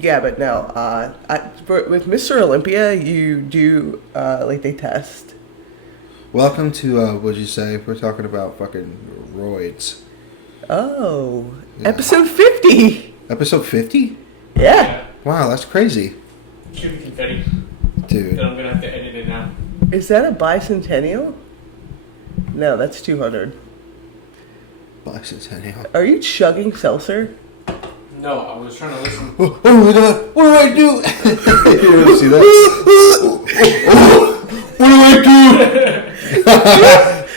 Yeah, but no. With Mr. Olympia, you do like they test. Welcome to what'd you say? We're talking about fucking roids. Oh, yeah. Episode 50. Episode 50? Yeah. Wow, that's crazy. Should be confetti. Dude. Then I'm gonna have to edit it now. Is that a bicentennial? No, that's 200. Bicentennial. Are you chugging seltzer? No, I was trying to listen. Oh my god, what do I do? You want to see that? What do I do?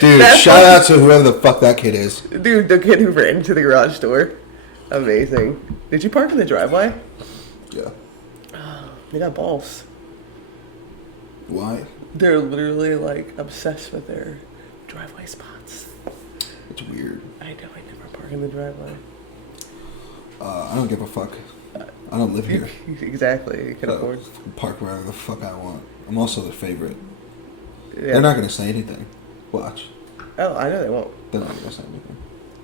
Dude, shout out to whoever the fuck that kid is. Dude, the kid who ran into the garage door. Amazing. Did you park in the driveway? Yeah. They got balls. Why? They're literally like obsessed with their driveway spots. It's weird. I know, I never park in the driveway. I don't give a fuck. I don't live here. Exactly. You can afford. Park wherever the fuck I want. I'm also the favorite. Yeah. They're not going to say anything. Watch. Oh, I know they won't. They're not going to say anything.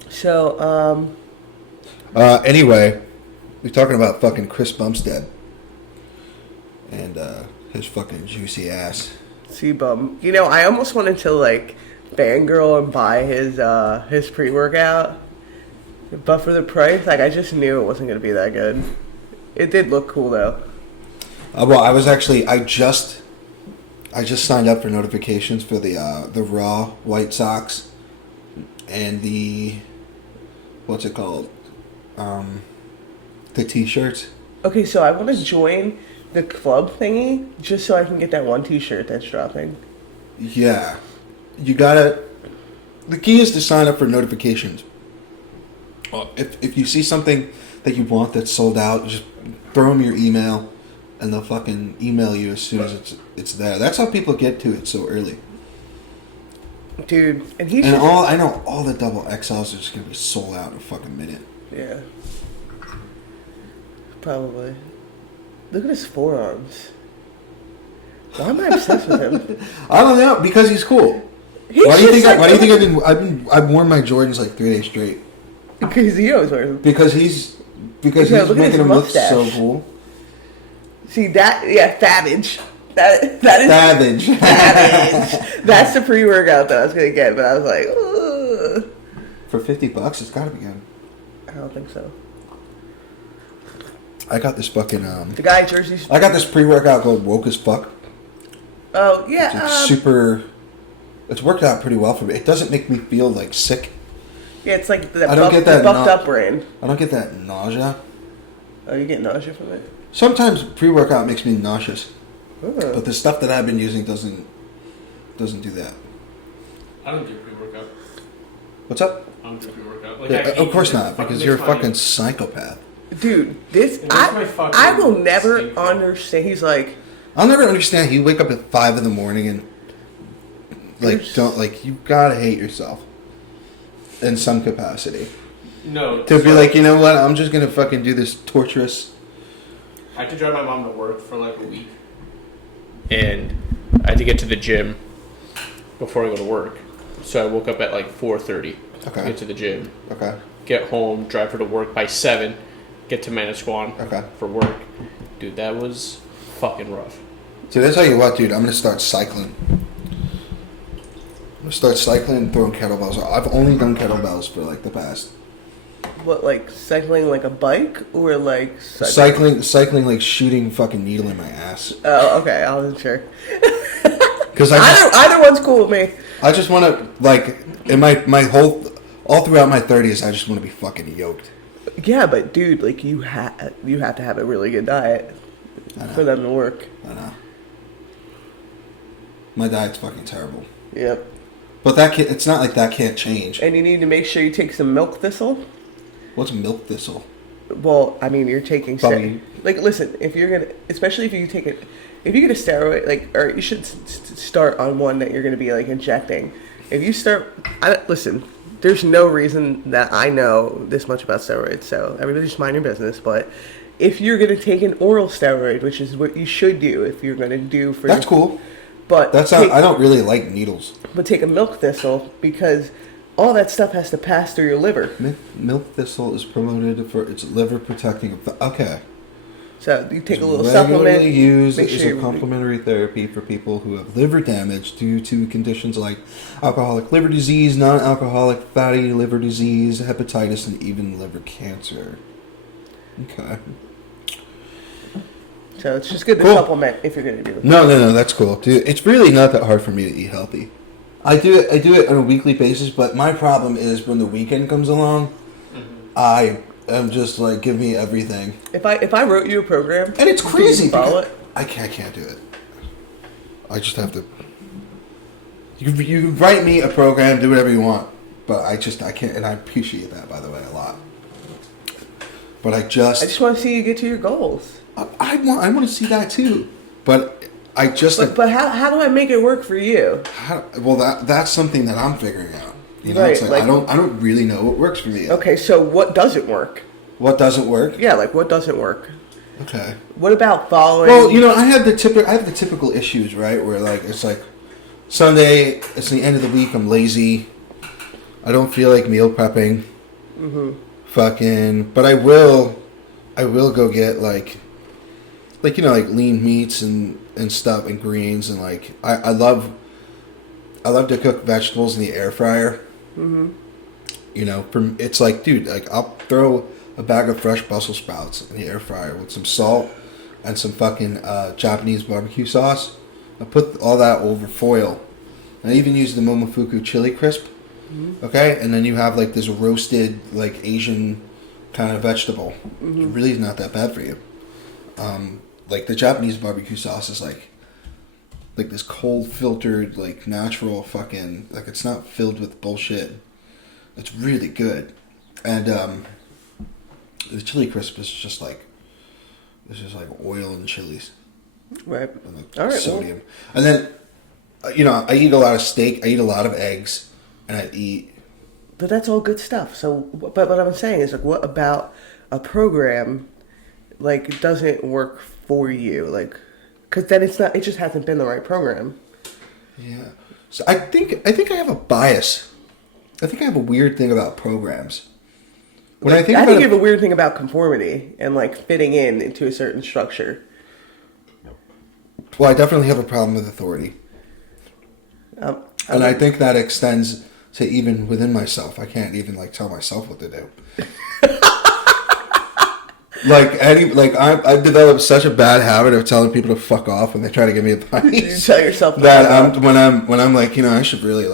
So, anyway, we're talking about fucking Chris Bumstead. And, his fucking juicy ass. C-Bum. You know, I almost wanted to, like, fangirl and buy his pre-workout. But for the price, like, I just knew it wasn't going to be that good. It did look cool, though. Well, I was actually, I just signed up for notifications for the Raw White Sox and the, what's it called? The t-shirts. Okay, so I want to join the club thingy just so I can get that one t-shirt that's dropping. Yeah. You gotta, the key is to sign up for notifications. If you see something that you want that's sold out, just throw them your email, and they'll fucking email you as soon as it's there. That's how people get to it so early. Dude, and I know all the double XLs are just gonna be sold out in a fucking minute. Yeah. Probably. Look at his forearms. Why am I obsessed with him? I don't know, because he's cool. Why do you think I've worn my Jordans like 3 days straight? Because he always wears them. Because he's making them look so cool. See that? Yeah, Savage. That is Savage. Savage. That's the pre-workout that I was gonna get, but I was like, ugh. For $50, it's gotta be good. I don't think so. I got this fucking the guy jerseys. I got this pre-workout called Woke as Fuck. Oh yeah. It's super. It's worked out pretty well for me. It doesn't make me feel like sick. Yeah, it's like the buffed up brand. I don't get that nausea. Oh, you get nausea from it? Sometimes pre-workout makes me nauseous. Ooh. But the stuff that I've been using doesn't do that. I don't do pre-workout. What's up? I don't do pre-workout. Like, Yeah, of course not, because you're a fucking psychopath. Dude, I will never understand. He's like, I'll never understand. You wake up at 5 a.m. and you gotta hate yourself in some capacity. No. To be like, you know what? I'm just gonna fucking do this torturous. I had to drive my mom to work for like a week, and I had to get to the gym before I go to work. So I woke up at like 4:30. Okay. Get to the gym. Okay. Get home, drive her to work by 7. Get to Manasquan. Okay. For work. Dude, that was fucking rough. So that's tell you what, dude. I'm gonna start cycling. I'm gonna start cycling and throwing kettlebells. I've only done kettlebells for like the past. What, like cycling like a bike or like cycling like shooting fucking needle in my ass. Oh, okay. I wasn't sure. Because either one's cool with me. I just want to like in my whole all throughout my 30s. I just want to be fucking yoked. Yeah, but dude, like you have to have a really good diet for them to work. I know. My diet's fucking terrible. Yep. But it's not like that can't change. And you need to make sure you take some milk thistle. What's milk thistle? Well, I mean, you're taking like listen, if you're gonna, especially if you take it, if you get a steroid, like, or you should start on one that you're gonna be like injecting. If you start, listen, there's no reason that I know this much about steroids, so everybody just mind your business. But if you're gonna take an oral steroid, which is what you should do if you're gonna do for that's cool. But I don't really like needles. But take a milk thistle because all that stuff has to pass through your liver. Milk thistle is promoted for its liver protecting effect. Okay. So you take a little regularly supplement. used Make as sure a complementary therapy for people who have liver damage due to conditions like alcoholic liver disease, non-alcoholic fatty liver disease, hepatitis, and even liver cancer. Okay. So it's just good to Cool. supplement if you're going to do it. No, that's cool. Dude, it's really not that hard for me to eat healthy. I do it on a weekly basis, but my problem is when the weekend comes along, I am just like, give me everything. If I wrote you a program, And it's crazy. you follow it. I can't do it. I just have to. You write me a program, do whatever you want, but I can't, and I appreciate that, by the way, a lot. But I just want to see you get to your goals. I want to see that too, but I just But how do I make it work for you? that's something that I'm figuring out. You know, Right, it's like, I don't really know what works for me yet. Okay, so what doesn't work? What doesn't work? Yeah, like what doesn't work? Okay. What about following? Well, you know, I have the typical issues, right? Where like it's like Sunday, it's the end of the week. I'm lazy. I don't feel like meal prepping. But I will go get like you know, like lean meats and stuff and greens and like I love to cook vegetables in the air fryer. You know, it's like, dude, like I'll throw a bag of fresh Brussels sprouts in the air fryer with some salt and some fucking Japanese barbecue sauce. I put all that over foil. And I even use the Momofuku chili crisp. Okay, and then you have like this roasted like Asian kind of vegetable. It really is not that bad for you. Like the Japanese barbecue sauce is like this cold filtered like natural fucking, like it's not filled with bullshit. It's really good. And the chili crisp is just like oil and chilies. Right. And like All right. sodium. And then you know, I eat a lot of steak, I eat a lot of eggs, and I eat. But that's all good stuff. So, but what I'm saying is, like, what about a program, like, doesn't work for you? Like, because then it just hasn't been the right program. Yeah. So I think I have a bias. I think I have a weird thing about programs. When I think you have a weird thing about conformity and, like, fitting into a certain structure. Well, I definitely have a problem with authority. And I think that extends to even within myself. I can't even like tell myself what to do. I've developed such a bad habit of telling people to fuck off when they try to give me advice. You tell yourself that when I'm like, you know, I should really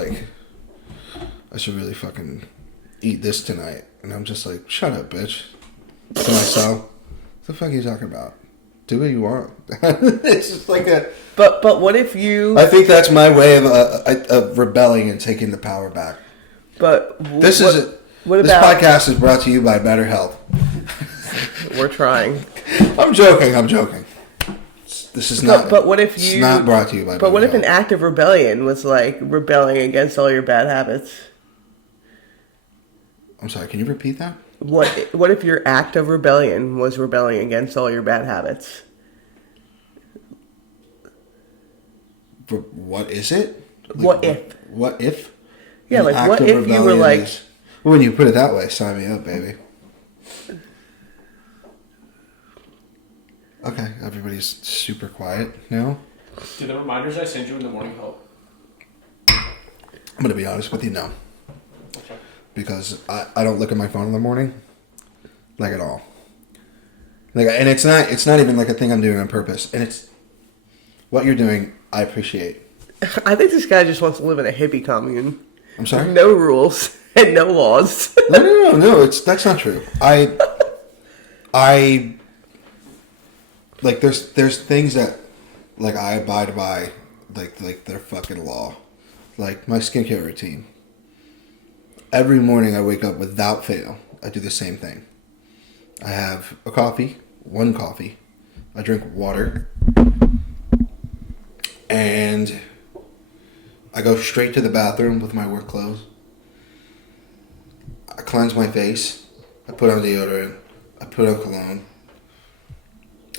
fucking eat this tonight, and I'm just like, shut up, bitch. To myself, what the fuck are you talking about? Do what you want. It's just like a. But what if you? I think that's my way of rebelling and taking the power back. But this podcast is brought to you by Better Health. We're trying. I'm joking. This is not. But what if It's not brought to you by. But Better what if Health. an act of rebellion was like rebelling against all your bad habits? I'm sorry. Can you repeat that? What if your act of rebellion was rebelling against all your bad habits? But what is it? What if? What if? Yeah, like what if you were like... Well, when you put it that way, sign me up, baby. Okay, everybody's super quiet now. Do the reminders I send you in the morning help? I'm going to be honest with you, no. Okay. Because I don't look at my phone in the morning, like at all. Like, and it's not even like a thing I'm doing on purpose. And it's what you're doing, I appreciate. I think this guy just wants to live in a hippie commune. I'm sorry? No rules and no laws. No. That's not true. I like there's things that like I abide by, like they're fucking law. Like my skincare routine. Every morning I wake up without fail. I do the same thing. I have one coffee. I drink water. And I go straight to the bathroom with my work clothes. I cleanse my face. I put on deodorant. I put on cologne.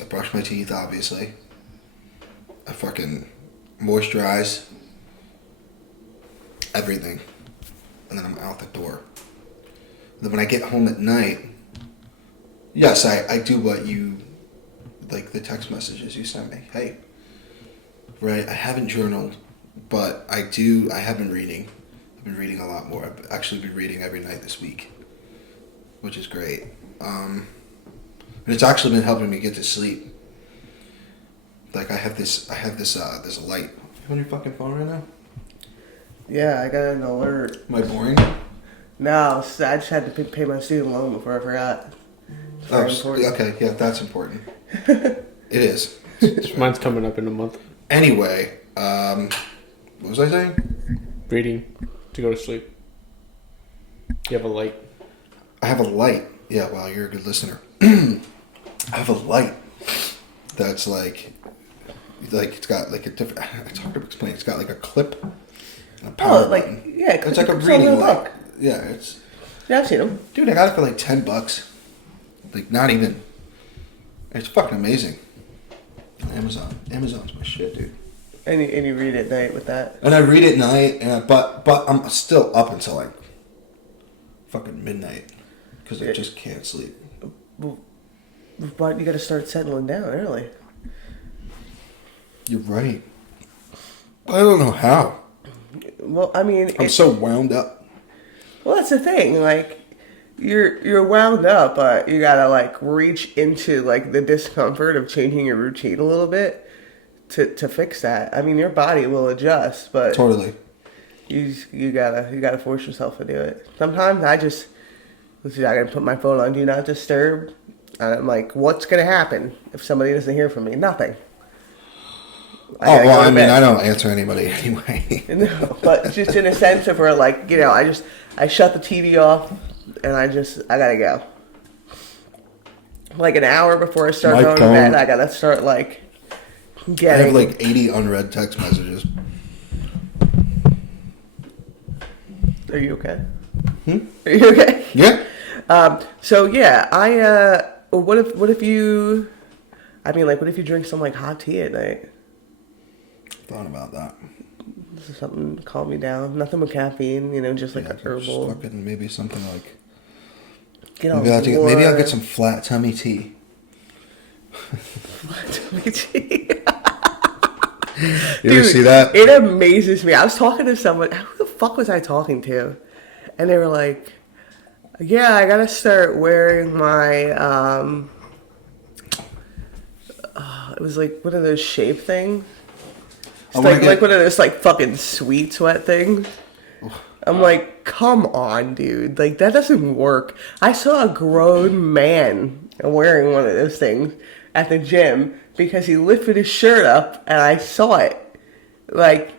I brush my teeth, obviously. I fucking moisturize. Everything. And then I'm out the door. And then when I get home at night, yes, I do what you like the text messages you sent me. Hey, right? I haven't journaled, but I have been reading. I've been reading a lot more. I've actually been reading every night this week, which is great. And it's actually been helping me get to sleep. Like I have this light. You on your fucking phone right now? Yeah, I got an alert. Am I boring? No, so I just had to pay my student loan before I forgot. It's very important. Okay, yeah, that's important. It is. Mine's coming up in a month. Anyway, what was I saying? Reading to go to sleep. You have a light. I have a light. Yeah, wow, you're a good listener. I have a light that's like it's got like a different. It's hard to explain. It's got like a clip and a power button. Yeah, it's like a reading light. Yeah, it's. Yeah, I've seen them. Dude, I got it for like $10. Like not even. It's fucking amazing. Amazon's my shit, dude. And you read at night with that. And I read at night, but I'm still up until like fucking midnight because I just can't sleep. But you got to start settling down early. You're right. I don't know how. Well, I mean, I'm so wound up. Well, that's the thing. Like, you're wound up, but you gotta like reach into like the discomfort of changing your routine a little bit to fix that. I mean, your body will adjust, but Totally. you gotta force yourself to do it. Sometimes I gotta put my phone on Do Not Disturb, and I'm like, what's gonna happen if somebody doesn't hear from me? Nothing. I don't answer anybody anyway. No, but just in a sense of where, like, you know, I shut the TV off, and I gotta go. Like an hour before I start going to bed, I gotta start, like, getting. I have like 80 unread text messages. Are you okay? Are you okay? Yeah. So yeah, what if you drink some like hot tea at night? Thought about that. This is something to calm me down. Nothing with caffeine, you know, just like a herbal. Just fucking maybe something like. Maybe I'll get some flat tummy tea. Flat tummy tea. You ever see that? It amazes me. I was talking to someone. Who the fuck was I talking to? And they were like, "Yeah, I gotta start wearing my it was like one of those shape things. It's like one of those like fucking sweet sweat things." I'm like, come on, dude. Like, that doesn't work. I saw a grown man wearing one of those things at the gym because he lifted his shirt up and I saw it, like,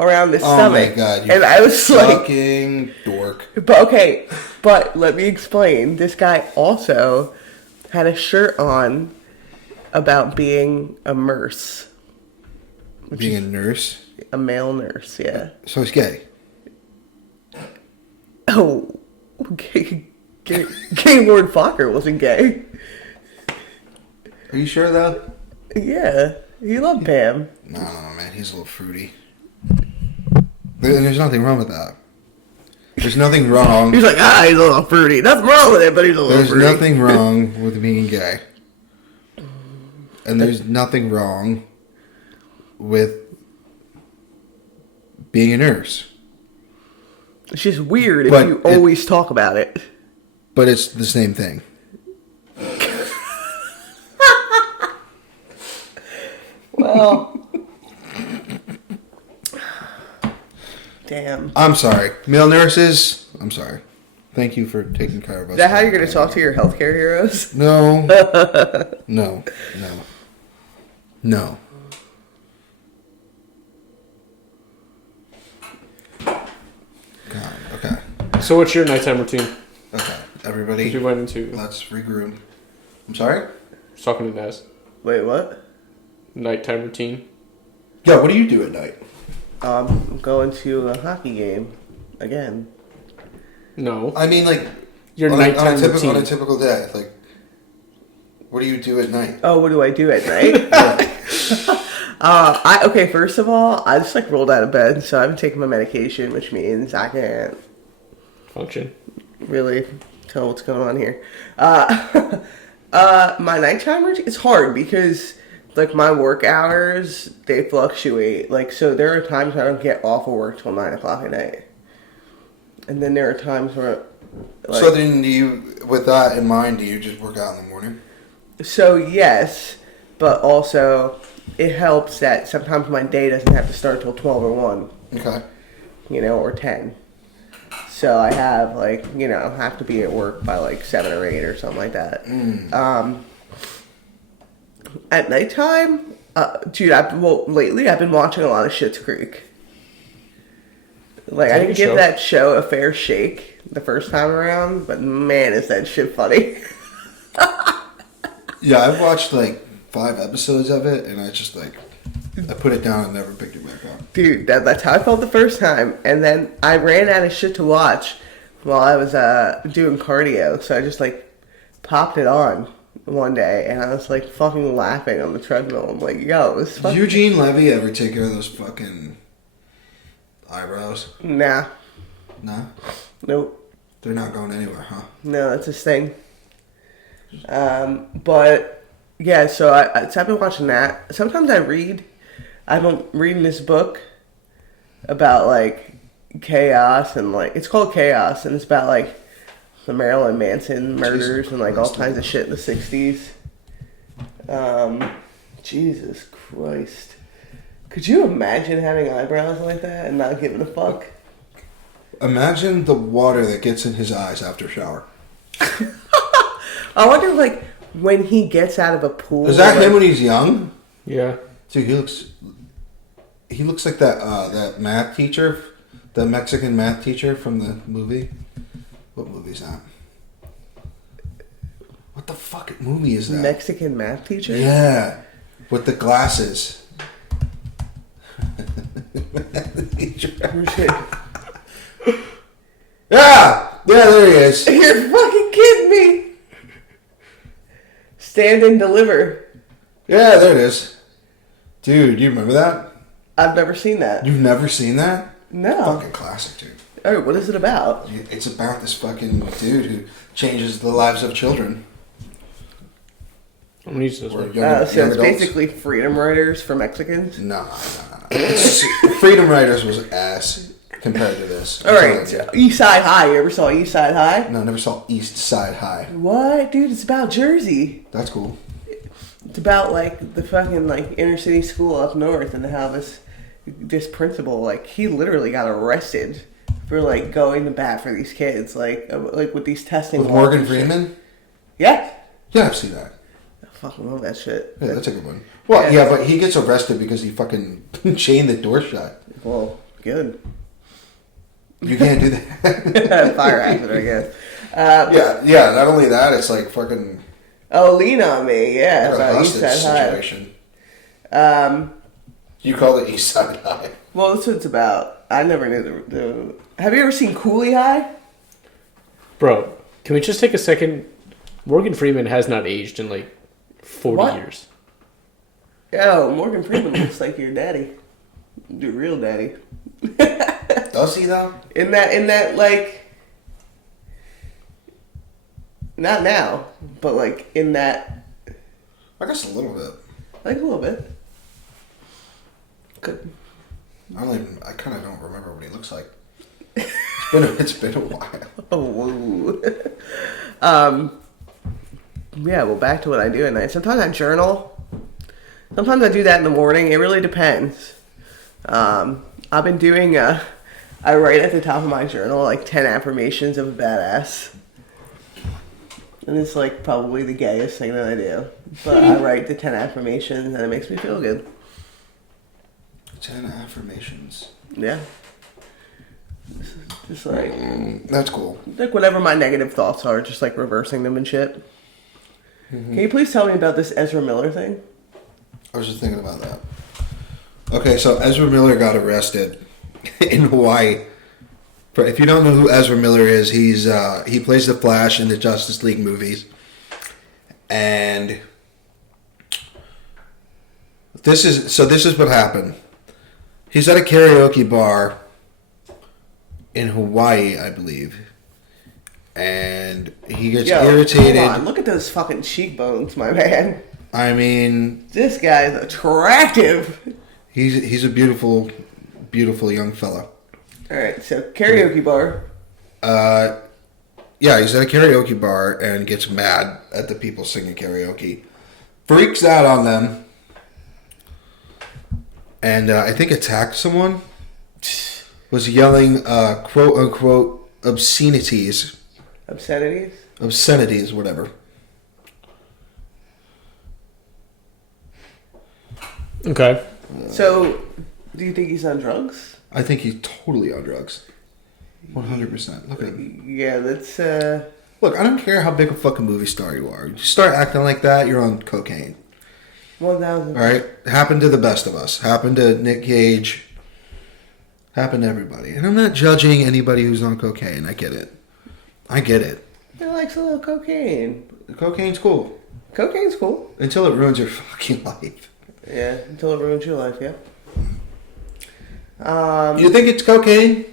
around the stomach. Oh my god, and I was like, fucking dork. But let me explain. This guy also had a shirt on about being a nurse. Being a nurse? A male nurse, yeah. So he's gay. Oh, gay Lord Fokker wasn't gay. Are you sure though? Yeah, he loved Pam. No, man, he's a little fruity. There's nothing wrong with that. There's nothing wrong. He's like, he's a little fruity. Nothing wrong with it, but he's a little fruity. There's nothing wrong with being gay. And there's nothing wrong with being a nurse. It's just weird if you always talk about it. But it's the same thing. Well. Damn. I'm sorry. Male nurses, I'm sorry. Thank you for taking care of us. Is that how you're going to talk to your healthcare heroes? No. No. God, okay. So what's your nighttime routine? Okay, everybody, We went into let's regroup. I'm sorry? I was talking to Ness. Wait, what? Nighttime routine. Yeah, what do you do at night? I'm going to a hockey game again. No. I mean, like, Your nighttime routine. On a typical day, like, what do you do at night? Oh, what do I do at night? Okay, first of all, I just like rolled out of bed, so I've been taking my medication, which means I can't Function. really tell what's going on here. My nighttime routine, it's hard because like my work hours, they fluctuate. Like, so there are times I don't get off of work till 9 o'clock at night. And then there are times where, like, so then with that in mind, do you just work out in the morning? So yes, but also it helps that sometimes my day doesn't have to start till 12 or 1. Okay. Or 10. So I have have to be at work by like 7 or 8 or something like that. At nighttime, dude, lately I've been watching a lot of Schitt's Creek. Like, I didn't give that show a fair shake the first time around, but man, is that shit funny. Yeah, I've watched like 5 episodes of it, and I just I put it down and never picked it back up. Dude, that's how I felt the first time, and then I ran out of shit to watch while I was doing cardio, so I just popped it on one day, and I was fucking laughing on the treadmill. I'm like, yo, this fucking... Eugene Levy ever take care of those fucking eyebrows? Nah. Nah? Nope. They're not going anywhere, huh? No, that's his thing. But yeah, so I've been watching that. Sometimes I read. I've been reading this book about chaos and it's called Chaos, and it's about the Marilyn Manson murders and all kinds of shit in the 60s. Jesus Christ. Could you imagine having eyebrows like that and not giving a fuck? Imagine the water that gets in his eyes after a shower. I wonder, when he gets out of a pool... Is that him when he's young? Yeah. Dude, he looks like that math teacher, the Mexican math teacher from the movie. What movie is that? What the fuck movie is that? Mexican math teacher? Yeah. With the glasses. Yeah! Yeah, there he is. You're fucking kidding me! Stand and Deliver. Yeah, there it is. Dude, you remember that? I've never seen that. You've never seen that? No. Fucking classic, dude. Oh, what is it about? It's about this fucking dude who changes the lives of children. I'm gonna use this one. So it's basically freedom riders for Mexicans? No. Freedom Riders was ass compared to this. Alright, so East Side High. You ever saw East Side High? No, I never saw East Side High. What? Dude, it's about Jersey. That's cool. It's about the fucking inner city school up north and how this principal, he literally got arrested for going to bat for these kids, with these testing. With Morgan Freeman? Yeah. Yeah, I've seen that. I fucking love that shit. Yeah, that's a good one. Well, yeah, but he gets arrested because he fucking chained the door shut. Well, good. You can't do that. Fire hazard, I guess. Yeah. Not only that, it's fucking. Oh, Lean on Me. Yeah, about East hostage Side situation. High. You call it East Side High. Well, that's what it's about. I never knew the. Have you ever seen Cooley High? Bro, can we just take a second? Morgan Freeman has not aged in 40 years. Yo, Morgan Freeman looks like your daddy. Your real daddy. Does he though? In that not now, but in that. I guess a little bit. A little bit. Good. I kind of don't remember what he looks like. It's been a while. Oh, whoa. Yeah, well, back to what I do at night. Sometimes I journal. Sometimes I do that in the morning. It really depends. I've been doing, I write at the top of my journal 10 affirmations of a badass. And it's probably the gayest thing that I do. But I write the 10 affirmations and it makes me feel good. 10 affirmations. Yeah. Just that's cool. Whatever my negative thoughts are, just reversing them and shit. Mm-hmm. Can you please tell me about this Ezra Miller thing? I was just thinking about that. Okay, so Ezra Miller got arrested in Hawaii. If you don't know who Ezra Miller is, he plays the Flash in the Justice League movies. And this is what happened. He's at a karaoke bar in Hawaii, I believe. and he gets Yo, irritated. Come on, look at those fucking cheekbones, my man. I mean, this guy's attractive. He's a beautiful, beautiful young fella. All right, so karaoke bar. Yeah, he's at a karaoke bar and gets mad at the people singing karaoke. Freaks out on them. And I think attacked someone. Was yelling, quote unquote, obscenities. Obscenities? Obscenities, whatever. Okay. So, do you think he's on drugs? I think he's totally on drugs. 100%. Look at him. Yeah, that's... Look, I don't care how big a fucking movie star you are. You start acting like that, you're on cocaine. 1,000. Alright? Happened to the best of us. Happened to Nick Cage. Happened to everybody. And I'm not judging anybody who's on cocaine. I get it. I get it. He likes a little cocaine. Cocaine's cool. Cocaine's cool. Until it ruins your fucking life. Yeah, until it ruins your life, yeah. You think it's cocaine?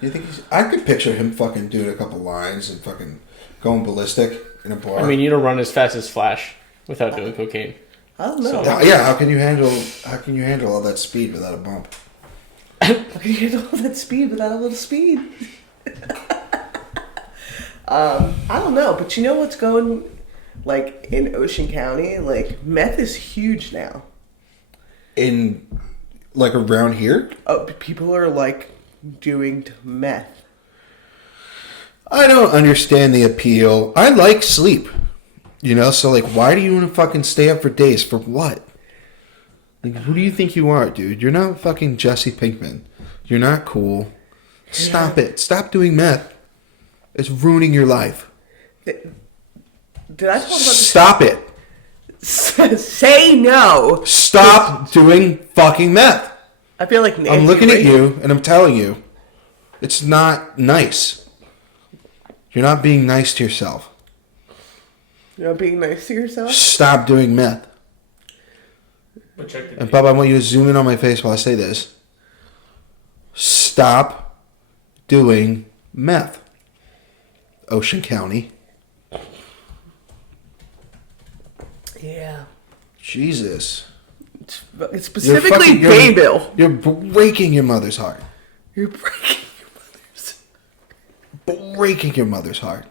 You think I could picture him fucking doing a couple lines and fucking going ballistic in a bar. I mean, you don't run as fast as Flash without doing cocaine. I don't know. So, yeah, how can you handle all that speed without a bump? How can you handle all that speed without a little speed? I don't know, but you know what's going, like, in Ocean County? Like, meth is huge now. In, like, around here? Oh, people are, like, doing meth. I don't understand the appeal. I like sleep. You know, so, like, why do you want to fucking stay up for days? For what? Like, who do you think you are, dude? You're not fucking Jesse Pinkman. You're not cool. Stop it. Stop doing meth. It's ruining your life. Did I talk about this? Stop it. Say no. Stop doing fucking meth. I feel like Nancy I'm looking at Reagan. you and I'm telling you, it's not nice. You're not being nice to yourself. You're not being nice to yourself? Stop doing meth. And Bubba, I want you to zoom in on my face while I say this. Stop doing meth. Ocean County. Yeah. Jesus. It's specifically Bayville. You're breaking your mother's heart. You're breaking Breaking your mother's heart.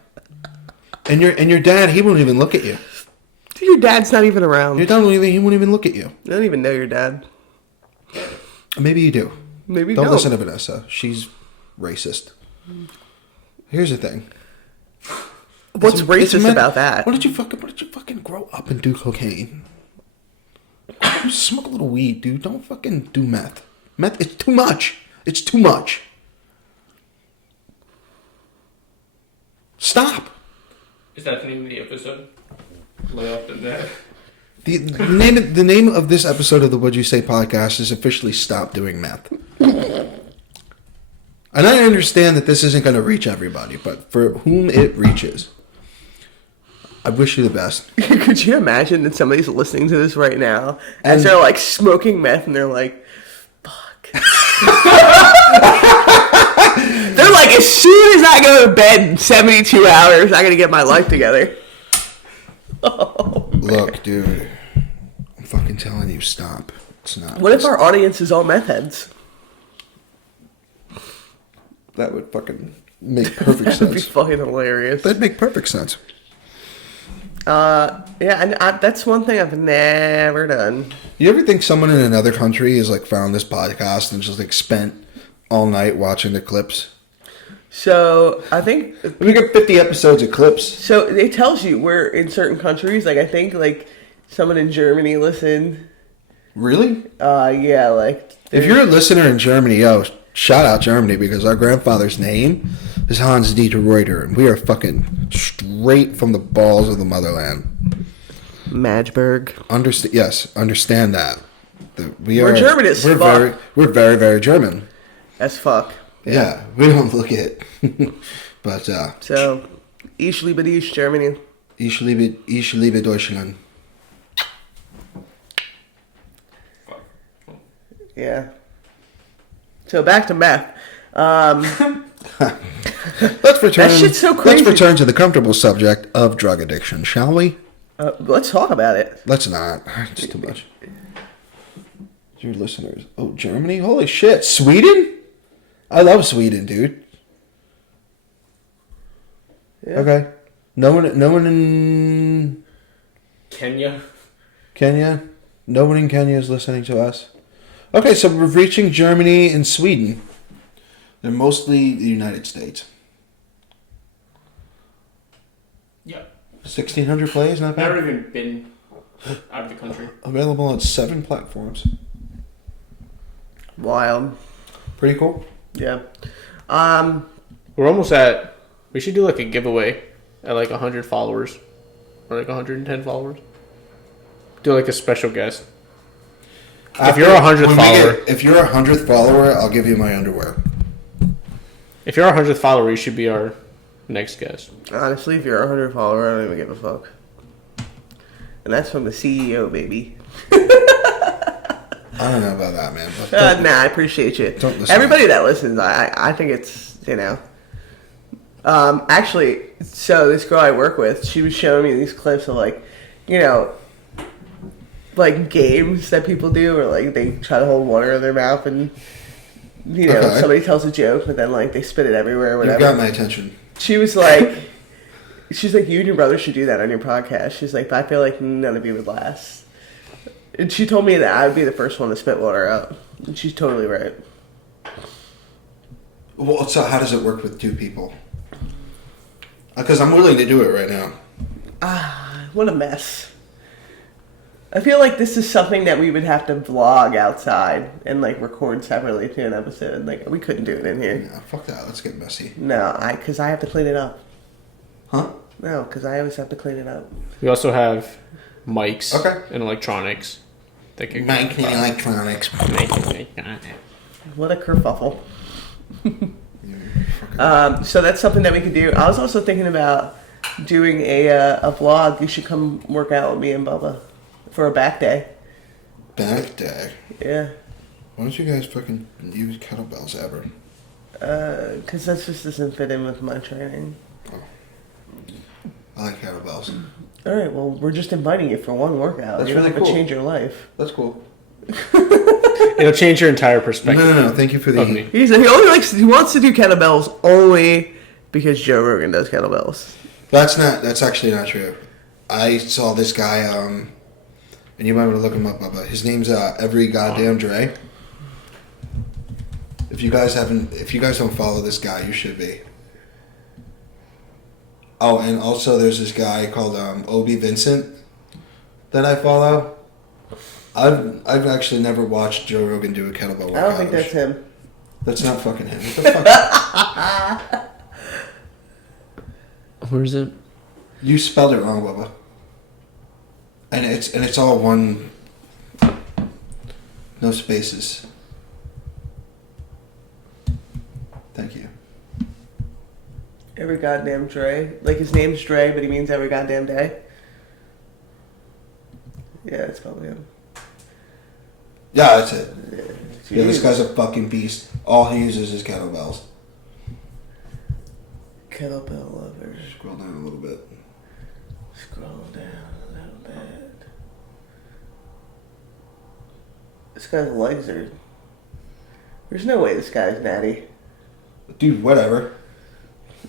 And your dad, he won't even look at you. Your dad's not even around. Your dad won't even look at you. I don't even know your dad. Maybe you do. Maybe you don't listen to Vanessa. She's racist. Here's the thing. What's racist about that? Why don't you fucking grow up and do cocaine? Smoke a little weed, dude. Don't fucking do meth. Meth, it's too much. It's too much. Stop. Is that the name of the episode? Lay off the net. The name of this episode of the What'd You Say podcast is officially Stop Doing Meth. And I understand that this isn't going to reach everybody, but for whom it reaches, I wish you the best. Could you imagine that somebody's listening to this right now as they're like smoking meth and they're like, fuck. They're like, as soon as I go to bed in 72 hours, I gotta get my life together. Oh, look, dude, I'm fucking telling you, stop. It's not. What if our audience is all meth heads? That would fucking make perfect sense. That would be fucking hilarious. That'd make perfect sense. Yeah, and that's one thing I've never done. You ever think someone in another country has like found this podcast and just like spent all night watching the clips? So I think we got 50 episodes of clips. So it tells you we're in certain countries. Like I think like someone in Germany listened. Really? Yeah. Like if you're a listener in Germany, yo, shout out Germany because our grandfather's name is Hans Dieter Reuter, and we are fucking straight from the balls of the motherland. Magdeburg. Understand that. We're German as fuck. We're very, very German. As fuck. Yeah, we don't look it. But, so, ich liebe dich, Germany. Ich liebe Deutschland. Yeah. So, back to meth. Let's return. That shit's so crazy. Let's return to the comfortable subject of drug addiction, shall we? Let's talk about it. Let's not. It's too much. Your listeners. Oh, Germany? Holy shit. Sweden? I love Sweden, dude. Yeah. Okay. No one in Kenya. No one in Kenya is listening to us. Okay, so we're reaching Germany and Sweden. They're mostly the United States. Yeah. 1,600 plays, not bad. Never even been out of the country. Available on 7 platforms. Wild. Pretty cool. Yeah. We're almost at. We should do like a giveaway at like 100 followers, or like 110 followers. Do like a special guest. If you're a 100th follower, if you're a 100th follower, I'll give you my underwear. if you're our 100th follower, you should be our next guest. Honestly, if you're a 100 follower, I don't even give a fuck. And that's from the CEO, baby. I don't know about that, man. Nah, I appreciate you. Don't listen. Everybody that listens, I think it's, actually, so this girl I work with, she was showing me these clips of like games that people do, or like they try to hold water in their mouth and, Okay. somebody tells a joke, but then like they spit it everywhere or whatever. You've got my attention. She was like, you and your brother should do that on your podcast. She's like, but I feel like none of you would last. And she told me that I would be the first one to spit water out. And she's totally right. Well, so how does it work with 2 people? Because I'm willing to do it right now. What a mess. I feel like this is something that we would have to vlog outside and like record separately to an episode. Like we couldn't do it in here. Yeah, fuck that. Let's get messy. No, because I have to clean it up. Huh? No, because I always have to clean it up. We also have mics Okay. and electronics. That can Mic and electronics. What a kerfuffle. So that's something that we could do. I was also thinking about doing a vlog. You should come work out with me and Bubba for a back day. Back day? Yeah. Why don't you guys fucking use kettlebells ever? Because that just doesn't fit in with my training. I like kettlebells. All right, well, we're just inviting you for one workout. That's you don't really have to cool. change your life. That's cool. It'll change your entire perspective. No. Thank you for the... Of me. He wants to do kettlebells only because Joe Rogan does kettlebells. That's actually not true. I saw this guy, and you might want to look him up, Bubba. His name's Every Goddamn Dre. If you guys don't follow this guy, you should be. Oh, and also there's this guy called Obi Vincent that I follow. I've actually never watched Joe Rogan do a kettlebell workout. I don't think that's him. That's not fucking him. What the fuck? Where is it? You spelled it wrong, Bubba. And it's all one. No spaces. Thank you. Every goddamn Dre. Like his name's Dre, but he means every goddamn day. Yeah, it's probably him. Yeah, that's it. Yeah, This guy's a fucking beast. All he uses is kettlebells. Kettlebell lovers. Scroll down a little bit. Scroll down a little bit. This guy's legs are... There's no way this guy's natty. Dude, whatever.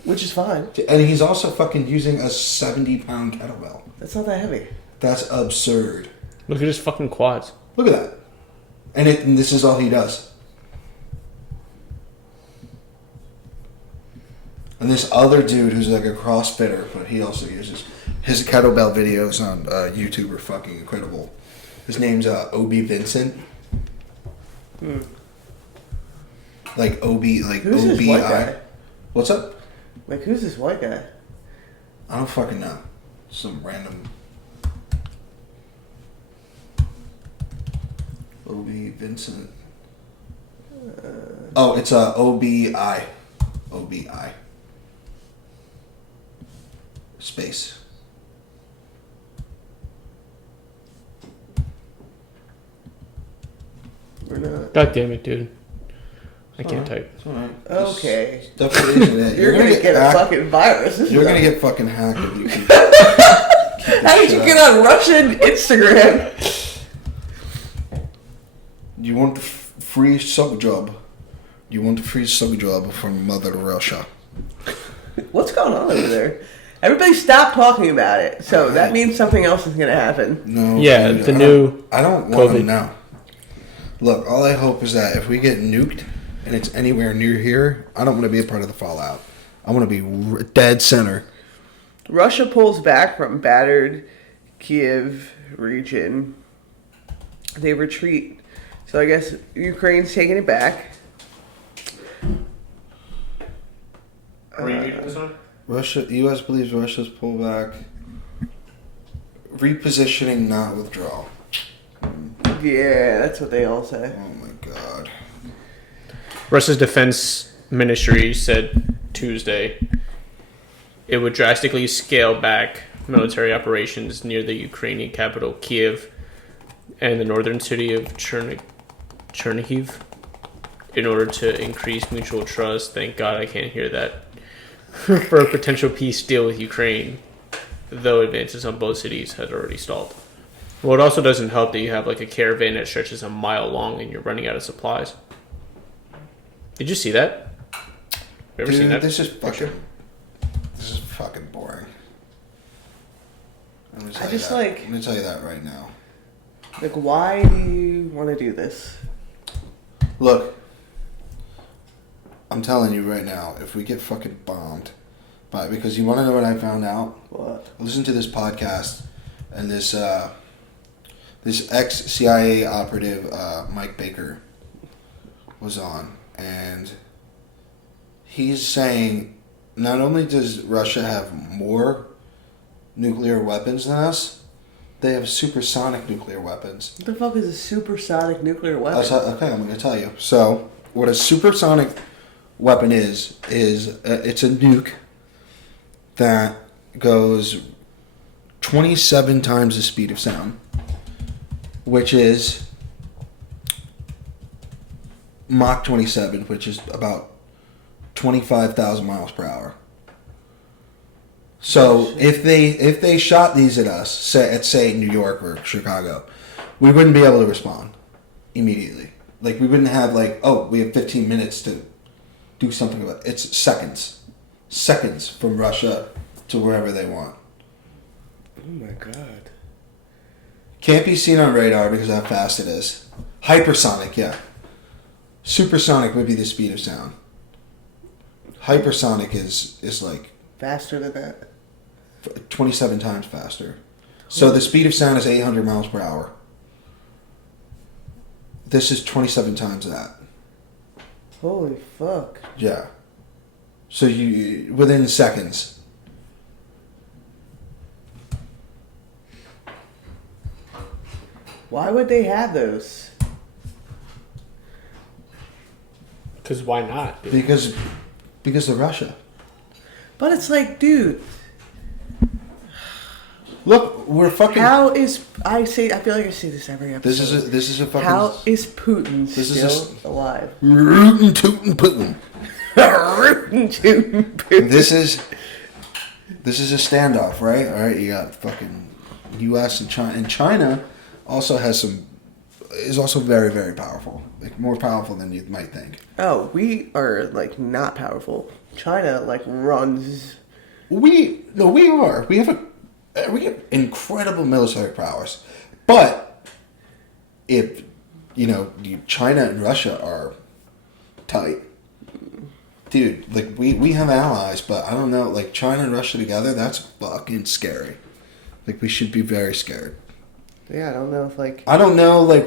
Which is fine. And he's also fucking using a 70-pound kettlebell. That's not that heavy. That's absurd. Look at his fucking quads. Look at that. And this is all he does. And this other dude who's like a CrossFitter, but he also uses his kettlebell videos on YouTube are fucking incredible. His name's Obi Vincent. Like Obi, like Who's this white OBI. guy? What's up? Like, who's this white guy? I don't fucking know. Some random. Obi Vincent. Oh, it's OBI. OBI. Space. We're not. God damn it, dude. I can't type. It's all right. Okay. Definitely isn't it. You're gonna get a fucking virus. You're gonna get fucking hacked if you keep How did you get on Russian Instagram? You want the free sub job? You want the free sub job from Mother Russia? What's going on over there? Everybody stop talking about it. So that means something else is gonna happen. No. Yeah, dude, the new. I don't want COVID. them now. Look, all I hope is that if we get nuked and it's anywhere near here, I don't want to be a part of the fallout. I want to be dead center. Russia pulls back from battered Kiev region. They retreat. So I guess Ukraine's taking it back. This one? U.S. believes Russia's pullback. Repositioning, not withdrawal. Yeah, that's what they all say. Oh my god. Russia's defense ministry said Tuesday it would drastically scale back military operations near the Ukrainian capital Kiev and the northern city of Chernihiv in order to increase mutual trust. Thank God I can't hear that. For a potential peace deal with Ukraine, though advances on both cities had already stalled. Well, it also doesn't help that you have like a caravan that stretches a mile long and you're running out of supplies. Did you see that? You ever Dude, seen that? This is fucking boring. I'm gonna tell you that right now. Like, why do you want to do this? Look, I'm telling you right now, if we get fucking bombed, because you want to know what I found out? What? I listened to this podcast, and this ex-CIA operative, Mike Baker, was on, and he's saying not only does Russia have more nuclear weapons than us, they have supersonic nuclear weapons. What the fuck is a supersonic nuclear weapon? Okay, I'm going to tell you. So, what a supersonic weapon is it's a nuke that goes 27 times the speed of sound, which is Mach 27, which is about 25,000 miles per hour. So if they shot these at us, say New York or Chicago, we wouldn't be able to respond immediately. Like we wouldn't have we have 15 minutes to do something about it. It's seconds from Russia to wherever they want. Oh my god. Can't be seen on radar because of how fast it is. Hypersonic, yeah. Supersonic would be the speed of sound. Hypersonic is like Faster than that. 27 times faster. So the speed of sound is 800 miles per hour. This is 27 times that. Holy fuck. Yeah. So you within seconds. Why would they have those? Because why not? Dude? Because of Russia. But it's like, dude. Look, we're fucking. How is I feel like I say this every episode. This is a fucking. How is Putin this still is alive? Rootin' tootin' Putin. Rootin' tootin' Putin. This is a standoff, right? All right, you got fucking U.S. and China, and China also is also very, very powerful, like more powerful than you might think. Oh, we are like not powerful. China like runs. We are. We have incredible military prowess, but if China and Russia are tight, dude. Like we have allies, but I don't know. Like China and Russia together, that's fucking scary. Like we should be very scared. Yeah, I don't know if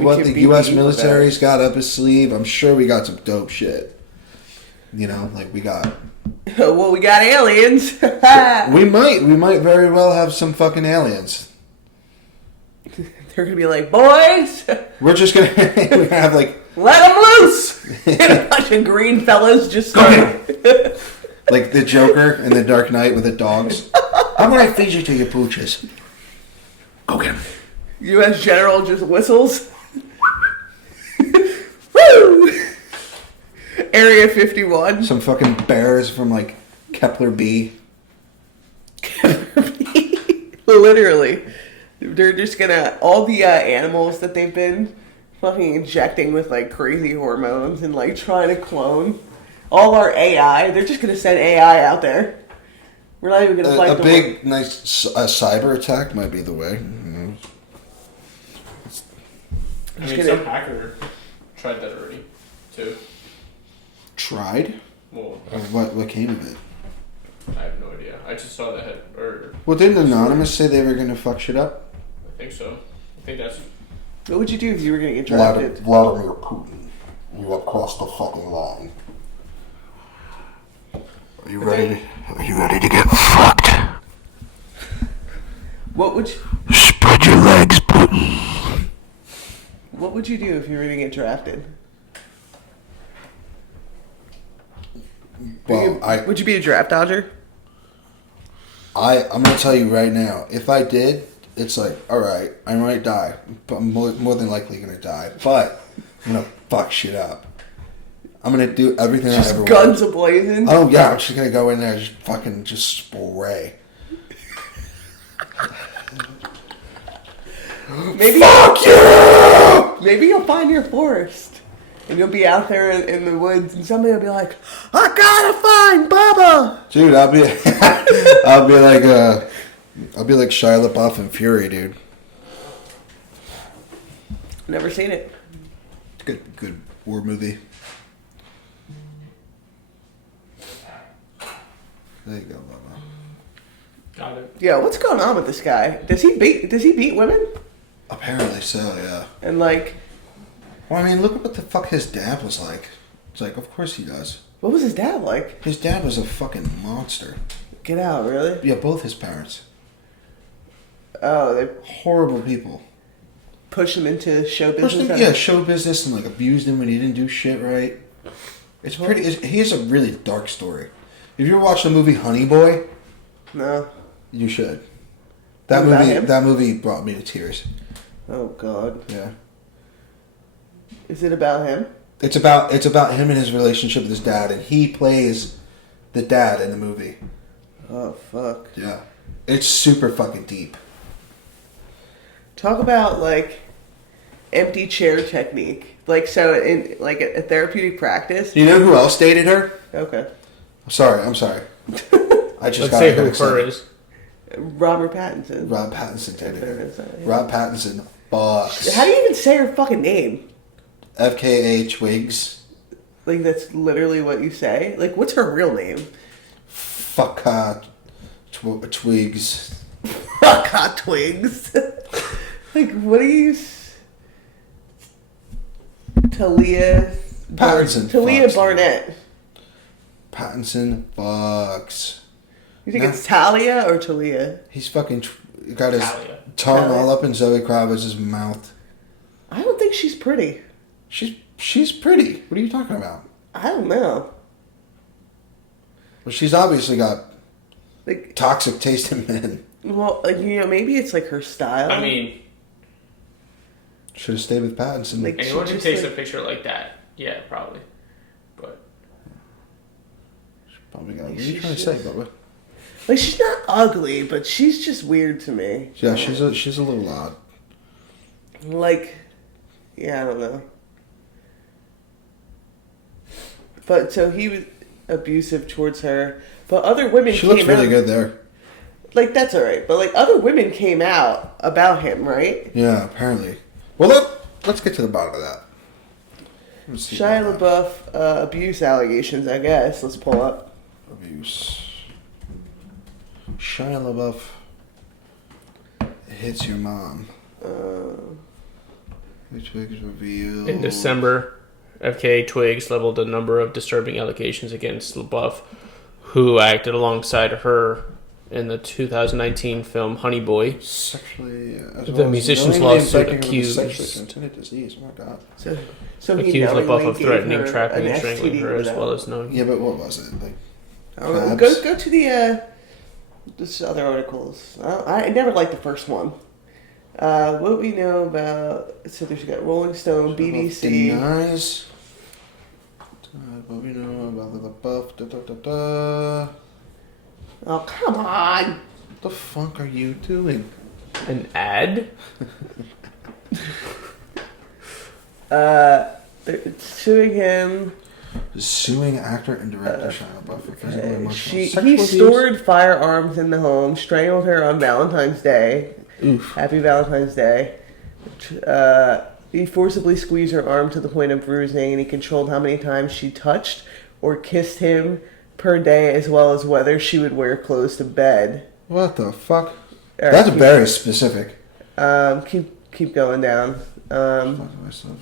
what the beat U.S. the evil military's got up his sleeve. I'm sure we got some dope shit. We got. Well, we got aliens. we might very well have some fucking aliens. They're gonna be like, boys, we're gonna have like let them loose. And a bunch of green fellas just start. Like the Joker in the Dark Knight with the dogs. I'm gonna feed you to your pooches. Go get him. U.S. general just whistles. Woo! Area 51. Some fucking bears from like Kepler B. Literally. They're just gonna, all the animals that they've been fucking injecting with like crazy hormones and like trying to clone. All our AI, they're just gonna send AI out there. We're not even gonna fight a big, nice cyber attack might be the way. I mean, some hacker tried that already, too. Tried? Well, What came of it? I have no idea. I just saw the head. Well, didn't Anonymous say they were going to fuck shit up? I think so. I think that's... What would you do if you were gonna get drafted? Vladimir Putin. You have crossed the fucking line. Are you ready to get fucked? What would you... Spread your legs, Putin. What would you do if you were gonna get drafted? Well, would you be a draft dodger? I'm gonna tell you right now. If I did, it's like, all right, I might die, but I'm more than likely gonna die. But I'm gonna fuck shit up. I'm gonna do everything I ever want. Guns ablazing. Oh yeah, I'm just gonna go in there and just spray. Maybe fuck you! Maybe you'll find your forest, and you'll be out there in the woods, and somebody will be like, "I gotta find Bubba." Dude, I'll be like Shia LaBeouf in Fury, dude. Never seen it. Good war movie. There you go, Bubba. Got it. Yeah, what's going on with this guy? Does he beat women? Apparently so, yeah. And like, well, I mean, look at what the fuck his dad was like. It's like, of course he does. what was his dad like? His dad was a fucking monster. Get out, really? Yeah, both his parents. Oh, they Horrible people. push him into show business. Yeah, show business and like abused him when he didn't do shit right. It's pretty. He has a really dark story. If you ever watched the movie Honey Boy, No. you should. What about him? That movie brought me to tears. Oh God. Yeah. Is it about him? It's about him and his relationship with his dad, and he plays the dad in the movie. Oh fuck. Yeah. It's super fucking deep. Talk about like empty chair technique. Like so in like a therapeutic practice. You know who else dated her? Okay. I'm sorry. I just Let's got say who excited. her is. Robert Pattinson. Rob Pattinson dated There her. it is. Rob Pattinson bucks. How do you even say her fucking name? FKA Twigs. Like that's literally what you say. Like what's her real name? Fuck Twigs. Fuck hot twigs. Like what do you? Talia Pattinson. Barnett. Pattinson bucks. You think No. it's Talia or Talia? He's fucking got his Talia. tongue Talia. all up in Zoe Kravitz's mouth. I don't think she's pretty. She's pretty. What are you talking about? I don't know. Well, she's obviously got Like, toxic taste in men. well, like, you know, maybe it's like her style. I mean, Should have stayed with Pattinson. Like- anyone who just takes like- a picture like that, yeah, probably. But Probably got. What are you She's trying to say, just- Bubba? like she's not ugly, but she's just weird to me. Yeah, she's a little odd. Like, yeah, I don't know. But so he was abusive towards her, but other women She came looks really out. good there. Like that's all right, but like other women came out about him, right? Yeah, apparently. Well, let's get to the bottom of that. Let's see Shia about that. LaBeouf abuse allegations, I guess. Let's pull up. Abuse. Shia LaBeouf hits your mom. Which Twigs reveal. in December, FKA Twigs leveled a number of disturbing allegations against LaBeouf, who acted alongside her in the 2019 film Honey Boy. Sexually, The musician's lawsuit accused- sexually transmitted disease. Oh my god. So he Accused knowingly LaBeouf of gave threatening, her trapping, an and strangling STD her, as without- well as knowing. Yeah, but what was it? Like, Oh, crabs? go to the this other articles. I never liked the first one. What we know about, so there's got Rolling Stone, BBC. Denies But we know about the buff. Da. Oh, come on. What the fuck are you doing? An ad? They're suing him. Suing actor and director Shia LaBeouf for physical and emotional sexual He abuse. stored firearms in the home, strangled her on Valentine's Day. Oof. Happy Valentine's Day. He forcibly squeezed her arm to the point of bruising, and he controlled how many times she touched or kissed him per day, as well as whether she would wear clothes to bed. What the fuck? All That's right, very specific. keep going down. No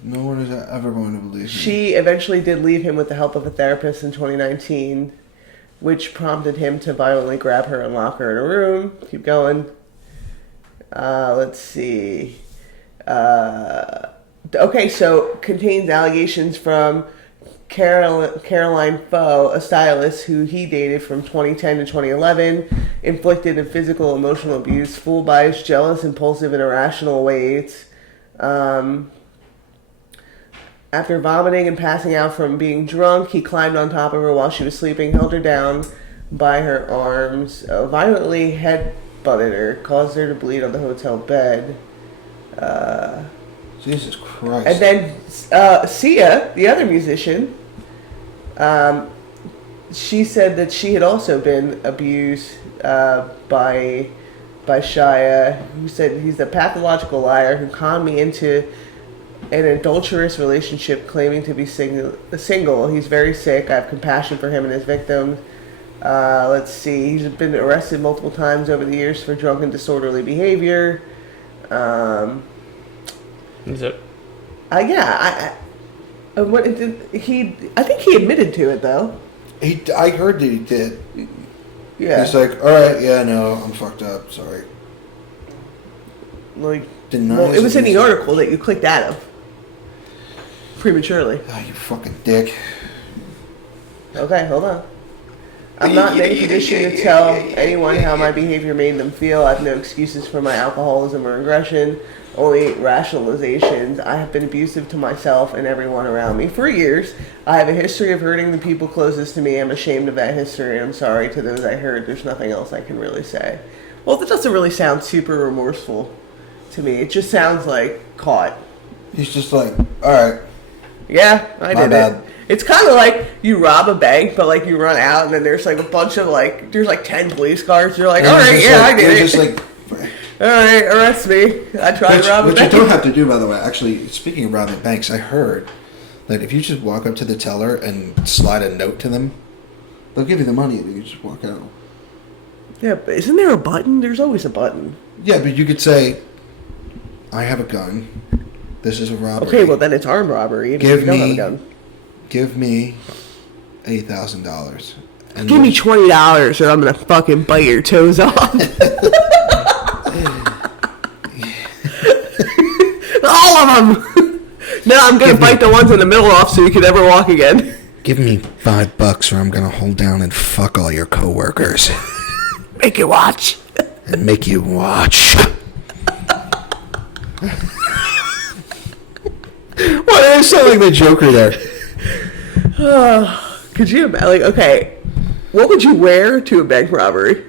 one is ever going to believe me. She eventually did leave him with the help of a therapist in 2019, which prompted him to violently grab her and lock her in a room. Keep going. Let's see. Okay, so contains allegations from Caroline Foe, a stylist who he dated from 2010 to 2011, inflicted in physical, emotional abuse, fooled by his jealous, impulsive, and irrational ways. After vomiting and passing out from being drunk, he climbed on top of her while she was sleeping, held her down by her arms, violently headbutted her, caused her to bleed on the hotel bed. Jesus Christ. And then Sia, the other musician, she said that she had also been abused by Shia, who said he's a pathological liar who conned me into an adulterous relationship claiming to be single. He's very sick. I have compassion for him and his victims. Let's see. He's been arrested multiple times over the years for drunken disorderly behavior. Is it? Yeah. I think he admitted to it though. I heard that he did. Yeah. He's like, all right, yeah, no, I'm fucked up. Sorry. Like, Denies well, it was in the abuse. article that you clicked out of prematurely. Ah, you fucking dick. Okay, hold on. I'm not in any condition to tell anyone how my behavior made them feel. I have no excuses for my alcoholism or aggression, only rationalizations. I have been abusive to myself and everyone around me for years. I have a history of hurting the people closest to me. I'm ashamed of that history. I'm sorry to those I hurt. There's nothing else I can really say. Well, that doesn't really sound super remorseful to me. It just sounds like caught. He's just like, all right. Yeah, I My did bad. it. It's kind of like you rob a bank, but like you run out, and then there's like a bunch of like, there's like 10 police cars. You're like, And all he's right, just yeah, like, I did you're it. just like, All right, arrest me. I tried to rob a which you bank. don't have to do, by the way. Actually, speaking of robbing banks, I heard that if you just walk up to the teller and slide a note to them, they'll give you the money and you just walk out. Yeah, but isn't there a button? There's always a button. Yeah, but you could say, I have a gun. This is a robbery. Okay, well then it's armed robbery. Even if you don't have a gun. Give me $8,000. And Give me $20 or I'm gonna fucking bite your toes off. All of them. No, I'm gonna bite the ones in the middle off so you can never walk again. Give me $5 or I'm gonna hold down and fuck all your coworkers Make you watch. and make you watch. What? I sound like the Joker there. Could you imagine? Like, okay, what would you wear to a bank robbery?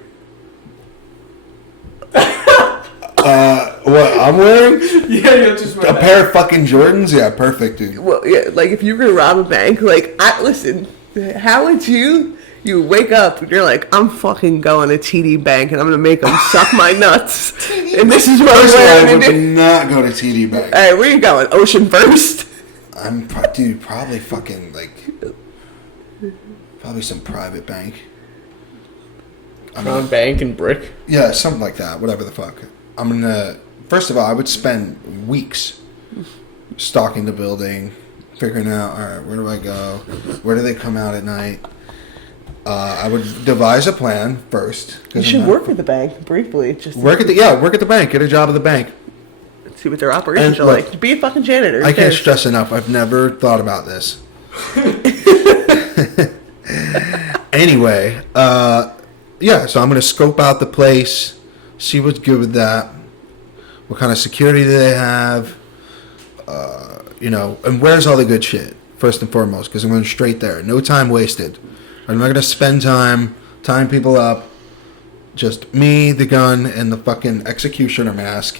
What I'm wearing? Yeah, you just A pair of fucking Jordans? Yeah, perfect, dude. Well, yeah, like if you were gonna rob a bank, like, listen, how would you wake up and you're like, I'm fucking going to TD Bank and I'm gonna make them suck my nuts, and this is what I'm First of all, I wearing to would do. not go to TD Bank. All right, where you going? Ocean First? Dude, probably fucking probably some private bank. Crown Bank and Brick. Yeah, something like that. Whatever the fuck. First of all, I would spend weeks stalking the building, figuring out, all right, where do I go? Where do they come out at night? I would devise a plan first. You should work at the bank briefly, just Work at the bank. Get a job at the bank. see what their operations And are look, like. Be a fucking janitor. I can't Because- stress enough. I've never thought about this. Anyway, yeah. So I'm gonna scope out the place, see what's good with that. What kind of security do they have? And where's all the good shit? first and foremost, because I'm going straight there. No time wasted. I'm not going to spend time tying people up. Just me, the gun, and the fucking executioner mask,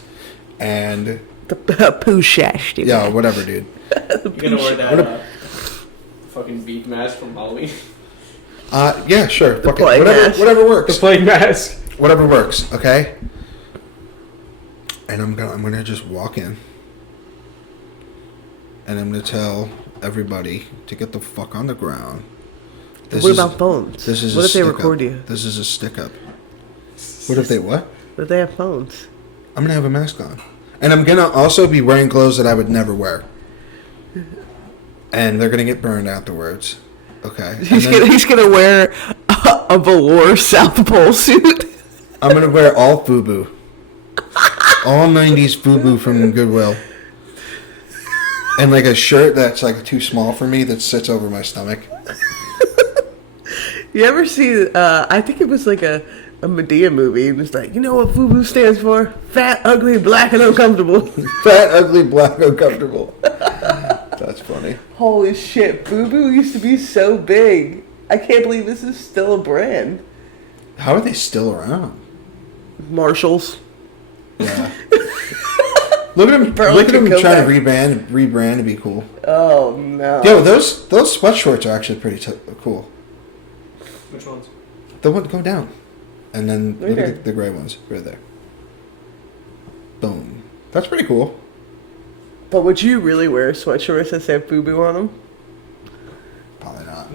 and the poo shash, dude. Yeah, whatever, dude. You gonna wear that fucking beak mask from Halloween? Yeah, sure. The plague mask. Whatever works. The plague mask. Whatever works. Okay. And I'm gonna just walk in, and I'm gonna tell everybody to get the fuck on the ground. What about phones? What if they record you? This is a stick up. What if they what? What if they have phones? I'm gonna have a mask on, and I'm gonna also be wearing clothes that I would never wear, and they're gonna get burned afterwards. Okay. He's gonna wear a velour South Pole suit. I'm gonna wear all FUBU, all '90s FUBU from Goodwill, and like a shirt that's like too small for me that sits over my stomach. You ever see? I think it was like a Medea movie. It was like, you know what FUBU stands for? Fat, ugly, black, and uncomfortable. Fat, ugly, black, uncomfortable. That's funny. Holy shit, FUBU used to be so big. I can't believe this is still a brand. How are they still around? Marshalls. Yeah. Look at him trying to rebrand to be cool. Oh no. Yo, those sweatshorts are actually pretty cool. Which ones? The one go down, and then Right look there. at the gray ones right there. Boom. That's pretty cool. But would you really wear sweatshirts that say FUBU on them? Probably not.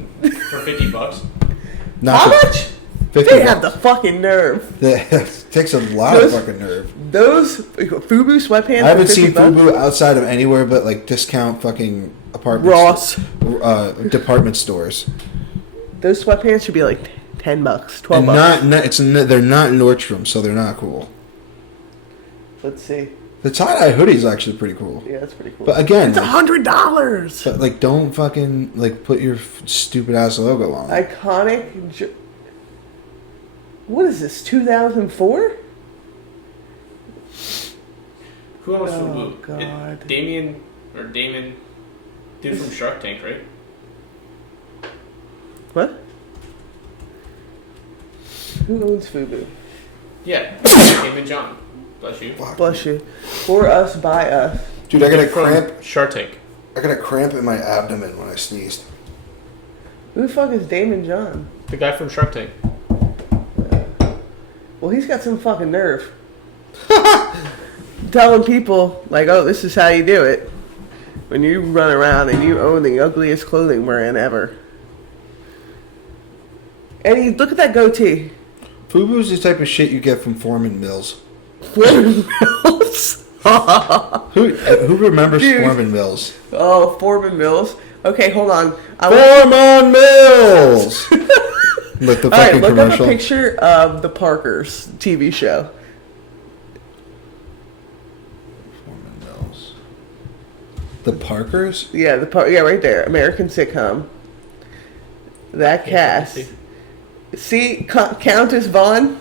For $50? Not How for much? 50 They have the bucks. fucking nerve. It takes a lot of fucking nerve. Those FUBU sweatpants. I haven't for 50 seen bucks? FUBU outside of anywhere but like discount fucking apartment Ross. department stores. Those sweatpants should be like $10, $12. And they're not Nordstrom, so they're not cool. Let's see. The tie-dye hoodie is actually pretty cool. Yeah, that's pretty cool. But again, it's $100. but like, don't fucking like put your stupid ass logo on it. Iconic. What is this? 2004? Who owns Oh, FUBU? God. Damon, dude from Shark Tank, right? What? Who owns FUBU? Yeah, Damon John. Bless you. Fuck. Bless you. For us, by us. Dude, I got a From cramp. Shark Tank. I got a cramp in my abdomen when I sneezed. Who the fuck is Damon John? The guy from Shark Tank. Well, he's got some fucking nerve. Telling people, like, oh, this is how you do it. When you run around and you own the ugliest clothing brand ever. And look at that goatee. FUBU's the type of shit you get from Foreman Mills. Foreman Mills? Who remembers Dude. Foreman Mills? Oh, Foreman Mills. Okay, hold on. Foreman Mills! Like the All right, fucking look up a commercial. picture of the Parkers TV show. Foreman Mills. The Parkers? Yeah, yeah, right there. American sitcom. That cast. See, Countess Vaughn?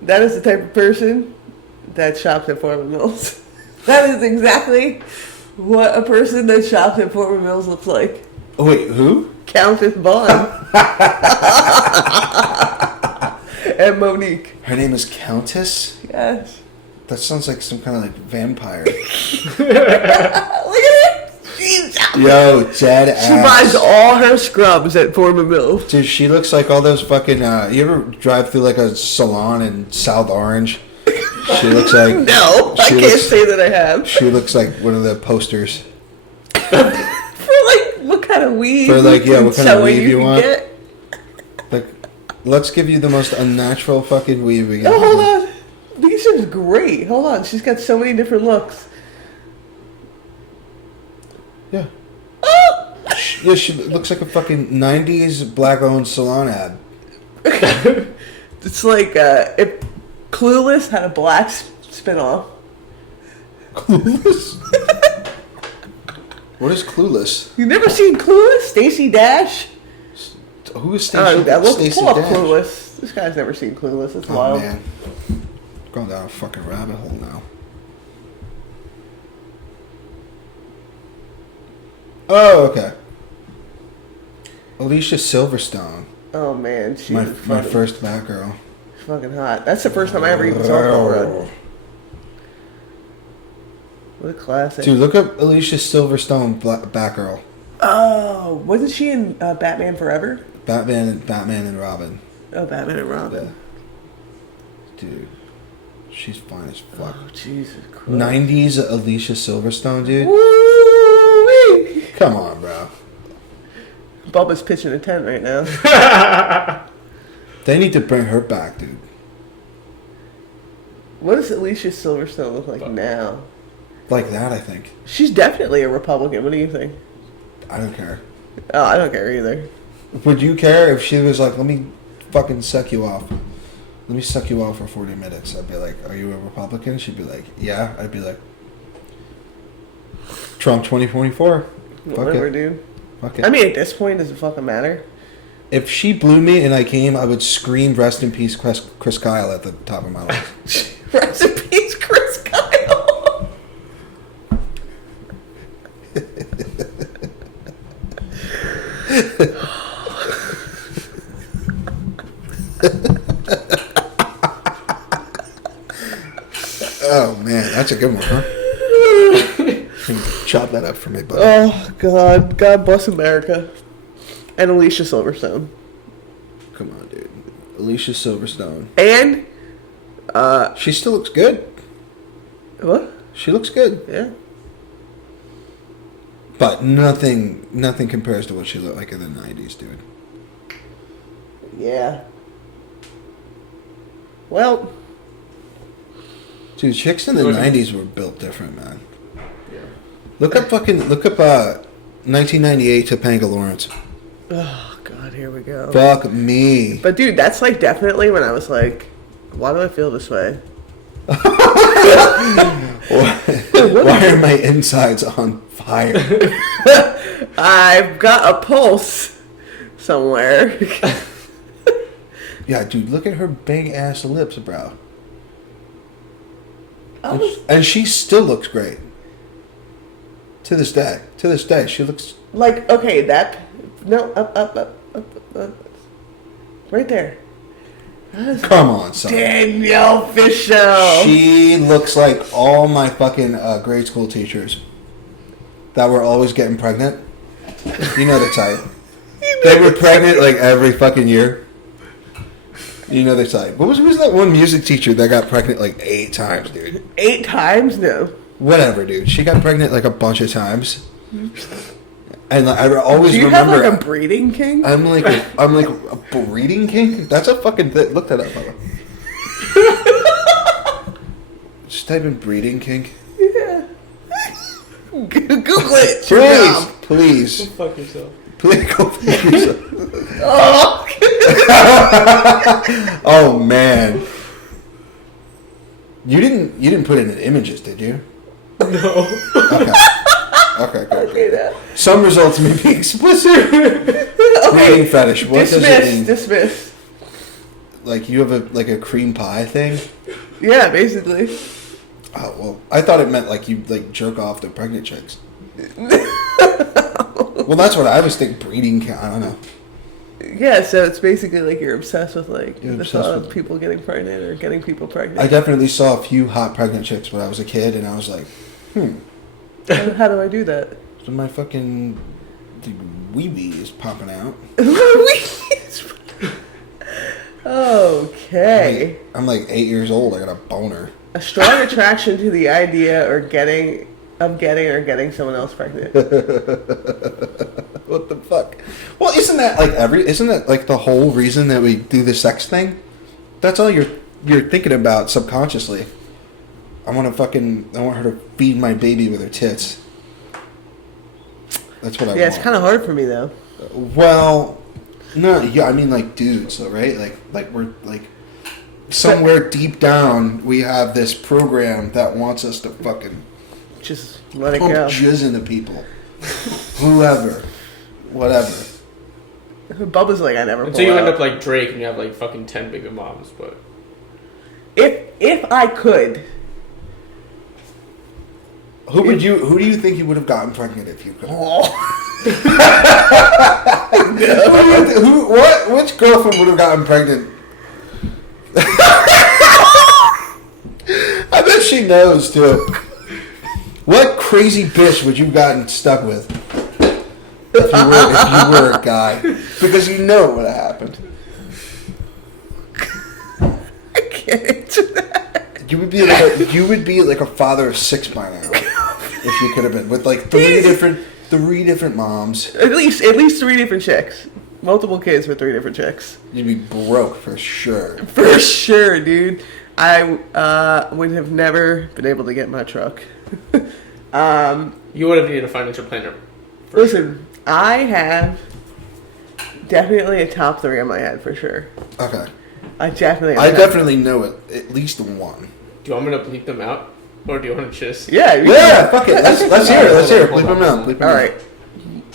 That is the type of person that shops at Foreman Mills. That is exactly what a person that shops at Foreman Mills looks like. Oh, wait, who? Countess Vaughn. And Monique. Her name is Countess? Yes. That sounds like some kind of like vampire. Look at it. She's Yo, dead ass. She buys all her scrubs at Foreman Mills. Dude, she looks like all those fucking. You ever drive through like a salon in South Orange? She looks like. No, I can't say that I have. She looks like one of the posters. For like, what kind of weave? For like, yeah, what kind of weave you can want? get? Like, let's give you the most unnatural fucking weave we got. Oh, hold on. These are great. Hold on. She's got so many different looks. Yeah. Oh! Yeah, she looks like a fucking 90s black-owned salon ad. It's like if Clueless had a black spinoff. Clueless? What is Clueless? You've never seen Clueless? Stacey Dash? Who is Stacey Pull up Dash? Clueless. This guy's never seen Clueless. It's Oh, wild. man. Going down a fucking rabbit hole now. Oh, okay. Alicia Silverstone. Oh man, she's my first Batgirl. Fucking hot. That's the first time I ever even saw Paul Rudd. What a classic. Dude, look up Alicia Silverstone Batgirl. Oh, wasn't she in Batman Forever? Batman and Robin. Oh, Batman and Robin. Yeah. Dude, she's fine as fuck. Oh, Jesus Christ. 90s Alicia Silverstone, dude. Woo-wee! Come on, bro. Bubba's pitching a tent right now. They need to bring her back, dude. What does Alicia Silverstone look like now? Like that, I think. She's definitely a Republican. What do you think? I don't care. Oh, I don't care either. Would you care if she was like, let me fucking suck you off? Let me suck you off for 40 minutes. I'd be like, are you a Republican? She'd be like, yeah. I'd be like, Trump 2024. Whatever, dude. Fuck it. I mean, at this point, does it fucking matter? If she blew me and I came, I would scream rest in peace Chris Kyle at the top of my lungs. Rest in peace, Chris Kyle. Oh man, that's a good one, huh? Chop that up for me, buddy. Oh God, God bless America, and Alicia Silverstone. Come on, dude. Alicia Silverstone. And she still looks good. what? She looks good. Yeah. But nothing compares to what she looked like in the 90s, dude. Yeah. Well, dude, chicks in the 90s were built different, man. Yeah. Look up 1998 Topanga Lawrence. oh God, here we go. Fuck me. But dude, that's like definitely when I was like, why do I feel this way? Why are my insides on fire? I've got a pulse somewhere. Yeah, dude, look at her big ass lips, bro. And she still looks great. To this day, she looks like, okay, that no up, right there. Come on, son. Danielle Fishel. She looks like all my fucking grade school teachers that were always getting pregnant. You know the type. They were pregnant like every fucking year. You know the type. Who's that one music teacher that got pregnant like 8 times, dude? 8 times? No. Whatever, dude. She got pregnant like a bunch of times. And like, I always Do you remember. have like a breeding king? I'm like a breeding king. That's a fucking thing. Look that up, Bubba. Just type in breeding king. Yeah. Google it. Please. Go fuck yourself. Please go fuck yourself. Oh. Oh man. You didn't put it in images, did you? No. Okay, good. Okay, that. Some results may be explicit. Breeding fetish. What does it mean? Dismiss. Like you have a cream pie thing? Yeah, basically. Oh well, I thought it meant like you like jerk off to pregnant chicks. Well, that's what I was thinking. Breeding. I don't know. Yeah, so it's basically like you're obsessed with like You're the obsessed thought with of people getting pregnant or getting people pregnant. I definitely saw a few hot pregnant chicks when I was a kid, and I was like, How do I do that? so my fucking wee-wee is popping out. Okay. I'm like 8 years old. I got a boner. A strong attraction to the idea of getting someone else pregnant. What the fuck? Well, isn't that like the whole reason that we do the sex thing? That's all you're thinking about subconsciously. I want her to feed my baby with her tits. That's what I want. Yeah, it's kind of hard for me though. Well, no, yeah, I mean like dudes, though, right? Like we're like somewhere deep down we have this program that wants us to fucking Just let it pump go. jizz into people, whoever, whatever. Bubba's like, I never. Until you end up like Drake and you have like fucking 10 baby moms, but if I could, Who do you think you would have gotten pregnant if you could? Which girlfriend would have gotten pregnant? I bet she knows too. What crazy bitch would you have gotten stuck with if you were a guy? Because you know what would have happened. I can't answer that. You would be like a father of 6 by now, if you could have been with like three different moms. At least 3 different chicks. Multiple kids with 3 different chicks. You'd be broke for sure. For sure, dude. I would have never been able to get my truck. You would have needed a financial planner. Listen, I have definitely a top 3 in my head for sure. Okay. I definitely know it. At least one. Do you want me to bleep them out? Or do you want to just... Yeah, fuck it. Let's hear it. Let's hear it. Bleep them out. Alright.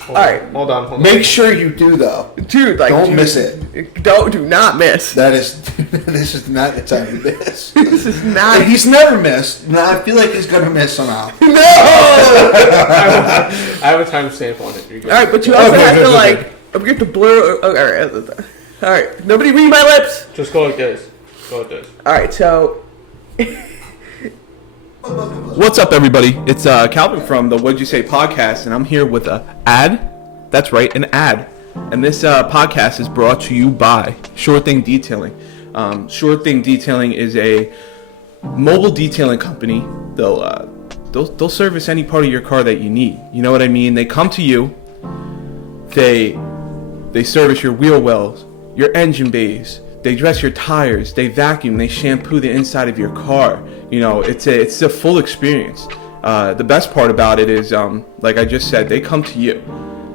Alright. Hold on. Make sure you do, though. Dude, don't miss it. Do not miss. This is not the time to miss. This is not... He's never missed. No, I feel like he's going to miss somehow. No! I have a timestamp on it. Alright, but you also have to, like... Get the blur... Alright. Nobody read my lips. Just go like this. Alright, so... What's up, everybody? It's Calvin from the What'd You Say podcast, and I'm here with an ad. That's right, an ad. And this podcast is brought to you by Sure Thing Detailing. Sure Thing Detailing is a mobile detailing company. They'll service any part of your car that you need. You know what I mean? They come to you. They service your wheel wells, your engine bays. They dress your tires, they vacuum, they shampoo the inside of your car. You know, it's a full experience. The best part about it is, like I just said, they come to you.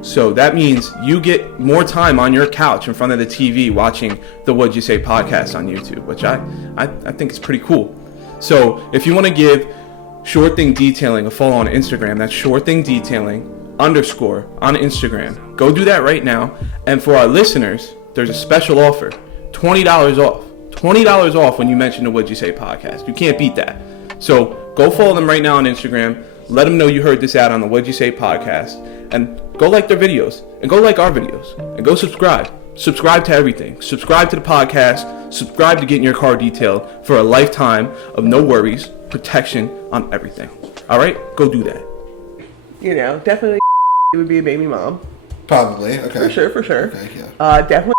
So that means you get more time on your couch in front of the TV watching the What'd You Say podcast on YouTube, which I think is pretty cool. So if you want to give Sure Thing Detailing a follow on Instagram, that's Sure Thing Detailing _ on Instagram. Go do that right now. And for our listeners, there's a special offer. $20 off. $20 off when you mention the What'd You Say podcast. You can't beat that. So go follow them right now on Instagram. Let them know you heard this ad on the What'd You Say podcast. And go like their videos. And go like our videos. And go subscribe. Subscribe to everything. Subscribe to the podcast. Subscribe to getting your car detailed for a lifetime of no worries, protection on everything. Alright? Go do that. You know, definitely it would be a baby mom. Probably. Okay. For sure. Okay, yeah. Definitely.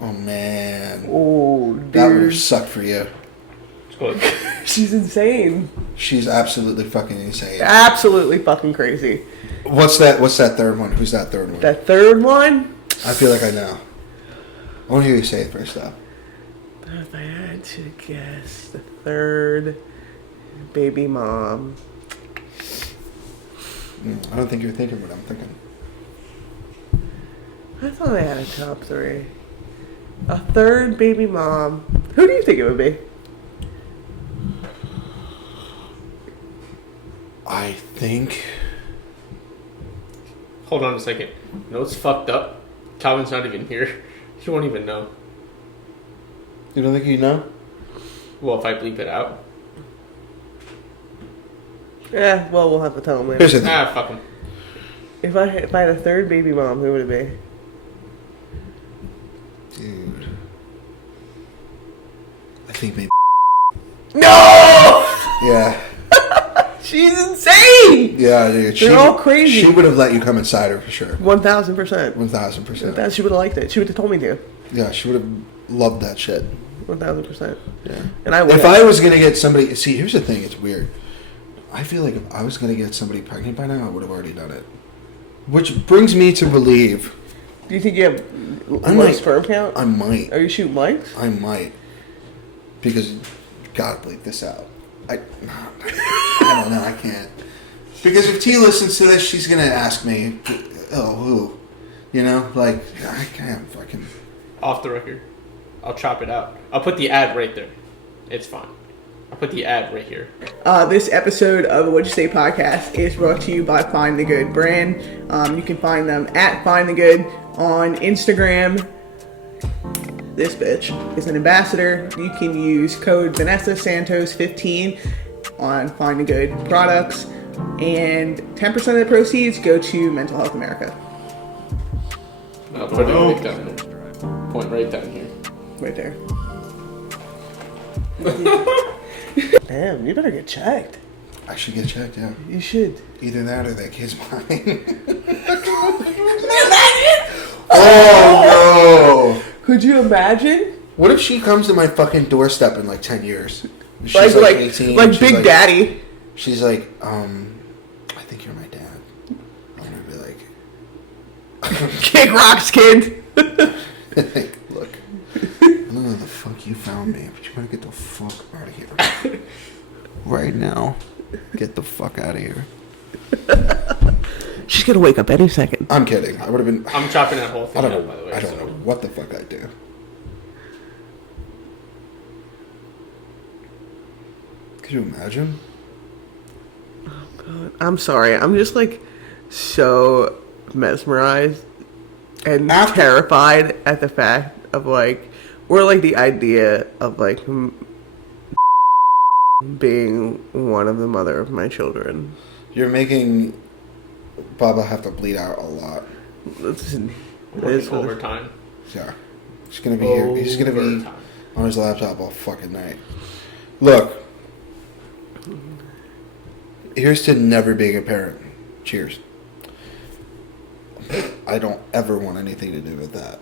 Oh, man. Oh, dude. That would have sucked for you. She's insane. She's absolutely fucking insane. Absolutely fucking crazy. What's that third one? Who's that third one? That third one? I feel like I know. I want to hear you say it first, though. If I had to guess, the third baby mom. I don't think you're thinking what I'm thinking. I thought I had a top 3. A third baby mom. Who do you think it would be? I think... Hold on a second. You know what's fucked up? Calvin's not even here. He won't even know. You don't think you know? Well, if I bleep it out. Yeah, well, we'll have to tell him later. Here's the thing. Fuck him. If I had a third baby mom, who would it be? Dude. I think maybe... No! Yeah. She's insane! Yeah, dude. They're all crazy. She would have let you come inside her for sure. 1,000%. 1,000%. She would have liked it. She would have told me to. Yeah, she would have loved that shit. 1,000%. Yeah. And I would. If I was gonna get somebody, see, here's the thing. It's weird. I feel like if I was gonna get somebody pregnant by now, I would have already done it. Which brings me to believe. Do you think you have low sperm count? I might. Are you shooting lights? I might. Because, gotta bleep this out. I don't know. I can't. Because if T listens to this, she's gonna ask me, "Oh, who?" You know, like I can't fucking. Off the record, I'll chop it out. I'll put the ad right there. It's fine. I'll put the ad right here. This episode of the What'd You Say podcast is brought to you by Find the Good brand. You can find them at Find the Good on Instagram. This bitch is an ambassador. You can use code Vanessa Santos 15 on Find the Good products. and 10% of the proceeds go to Mental Health America. I'll put it right down. Point right down here. Right there. Damn, you better get checked. I should get checked, yeah. You should. Either that or that kid's mine. Oh, no. Could you imagine? What if she comes to my fucking doorstep in like 10 years? She's like 18. Like Big Daddy. She's like, I think you're my dad. I'm gonna be like, Kick rocks, kid. look, I don't know how the fuck you found me, but you better get the fuck out of here. Right now. Get the fuck out of here. She's gonna wake up any second. I'm kidding. I would have been. I'm chopping that whole thing I don't up, know. by the way. I don't know what the fuck I'd do. Could you imagine? Oh god. I'm sorry. I'm just like so mesmerized and terrified at the fact of like, or like the idea of like being one of the mother of my children. You're making Bubba have to bleed out a lot. Listen, Working overtime. Yeah. He's gonna be here. He's gonna be on his laptop all fucking night. Look. Here's to never being a parent. Cheers. I don't ever want anything to do with that.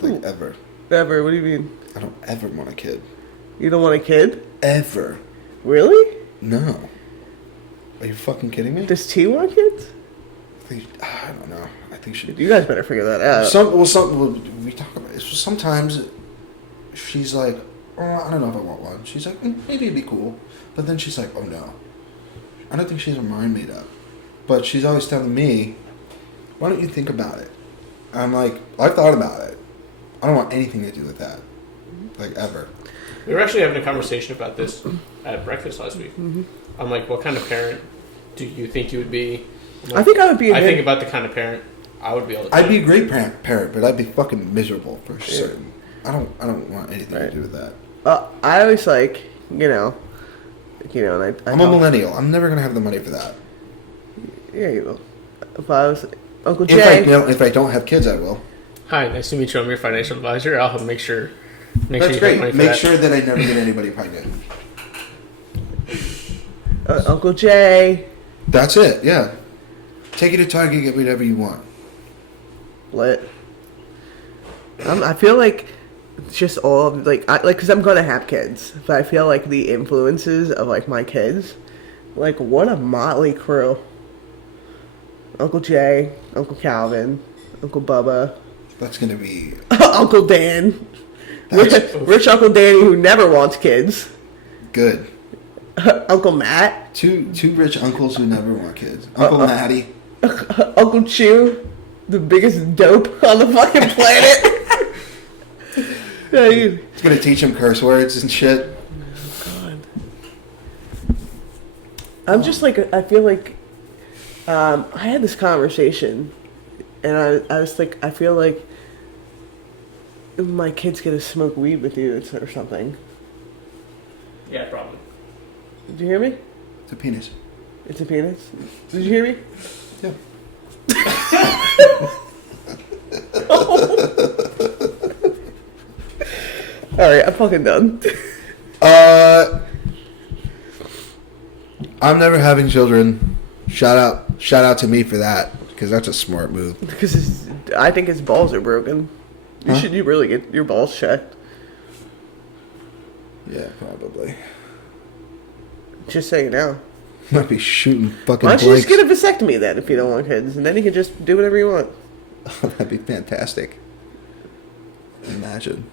Like, ever. Ever? What do you mean? I don't ever want a kid. You don't want a kid? Ever. Really? No. Are you fucking kidding me? Does T want kids? I don't know. I think she. You guys better figure that out. We talk about it. So sometimes she's like, oh, I don't know if I want one. She's like, maybe it'd be cool. But then she's like, oh no. I don't think she has her mind made up. But she's always telling me, why don't you think about it? I'm like, I've thought about it. I don't want anything to do with that. Like, ever. We were actually having a conversation about this at breakfast last week. Mm-hmm. I'm like, what kind of parent do you think you would be? Like, I think I would be. I think about the kind of parent I would be all the time. I'd be a great parent, but I'd be fucking miserable for certain. I don't want anything to do with that. I always like, and I'm a millennial. I'm never gonna have the money for that. Yeah, you will. If I was Uncle Jay. If I don't have kids, I will. Hi, nice to meet you. I'm your financial advisor. I'll make sure. That's great. Make sure that I never get anybody pregnant. Uncle Jay. That's it. Yeah. Take you to Target, get whatever you want. Lit. I feel like it's just all of, because I'm gonna have kids, but I feel like the influences of like my kids, like what a motley crew. Uncle Jay, Uncle Calvin, Uncle Bubba. That's gonna be Uncle Dan. Rich Uncle Danny who never wants kids. Good. Uncle Matt. Two rich uncles who never want kids. Uncle Matty. Uncle Chew, the biggest dope on the fucking planet. He's gonna teach him curse words and shit. Oh, God. I'm just like, I feel like I had this conversation and I was like, I feel like my kid's gonna smoke weed with you or something. Yeah, probably. Did you hear me? It's a penis. It's a penis? Did you hear me? Yeah. Alright, I'm fucking done. I'm never having children. Shout out to me for that, because that's a smart move. Because I think his balls are broken. You really get your balls checked. Yeah, probably. Just so you know. Might be shooting fucking Why don't you blanks. just get a vasectomy then if you don't want kids, and then you can just do whatever you want. That'd be fantastic. Imagine.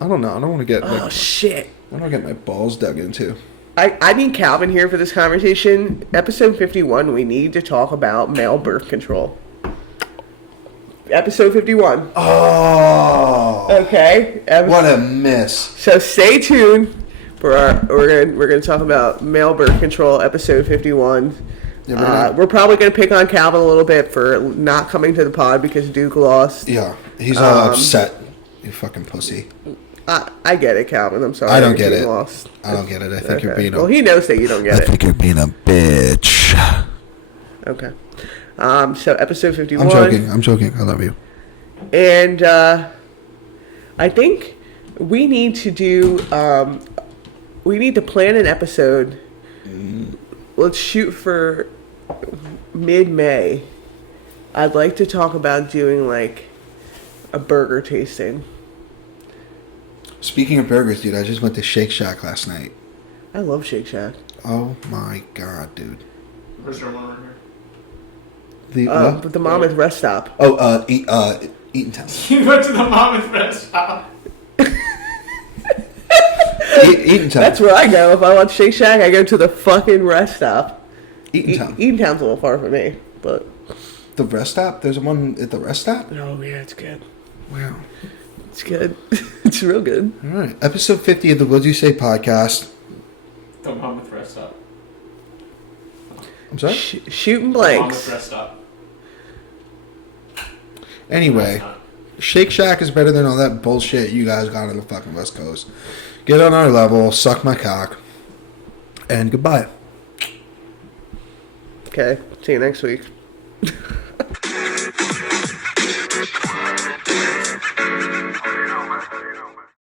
I don't know. I don't want to get. Shit. I don't get my balls dug into. I need Calvin here for this conversation. Episode 51, we need to talk about male birth control. Episode 51. Oh. Okay. What a miss. So stay tuned for we're gonna talk about male birth control, episode 51. Yeah, we're probably gonna pick on Calvin a little bit for not coming to the pod because Duke lost. Yeah, he's all upset. You fucking pussy. I get it, Calvin. I'm sorry. I don't get you're it. Lost. I don't get it. I think you're Okay. being Well, he knows that you don't get I think you're being a bitch. Okay. So episode 51. I'm joking. I love you. And I think we need to do. We need to plan an episode. Let's shoot for mid-May. I'd like to talk about doing like a burger tasting. Speaking of burgers, dude, I just went to Shake Shack last night. I love Shake Shack. Oh my god, dude. Where's your one right here? The what? But the Monmouth rest stop. Oh, Eatontown. You went to the Monmouth rest stop. Eatontown. That's where I go. If I want Shake Shack, I go to the fucking rest stop. Eatontown. Eatontown's a little far from me, but... The rest stop? There's one at the rest stop? Oh, yeah, it's good. Wow. It's good. It's real good. All right. Episode 50 of the Would You Say podcast. The Monmouth rest stop. I'm sorry? Shooting Monmouth blanks. rest stop. Anyway, Shake Shack is better than all that bullshit you guys got on the fucking West Coast. Get on our level, suck my cock, and goodbye. Okay, see you next week.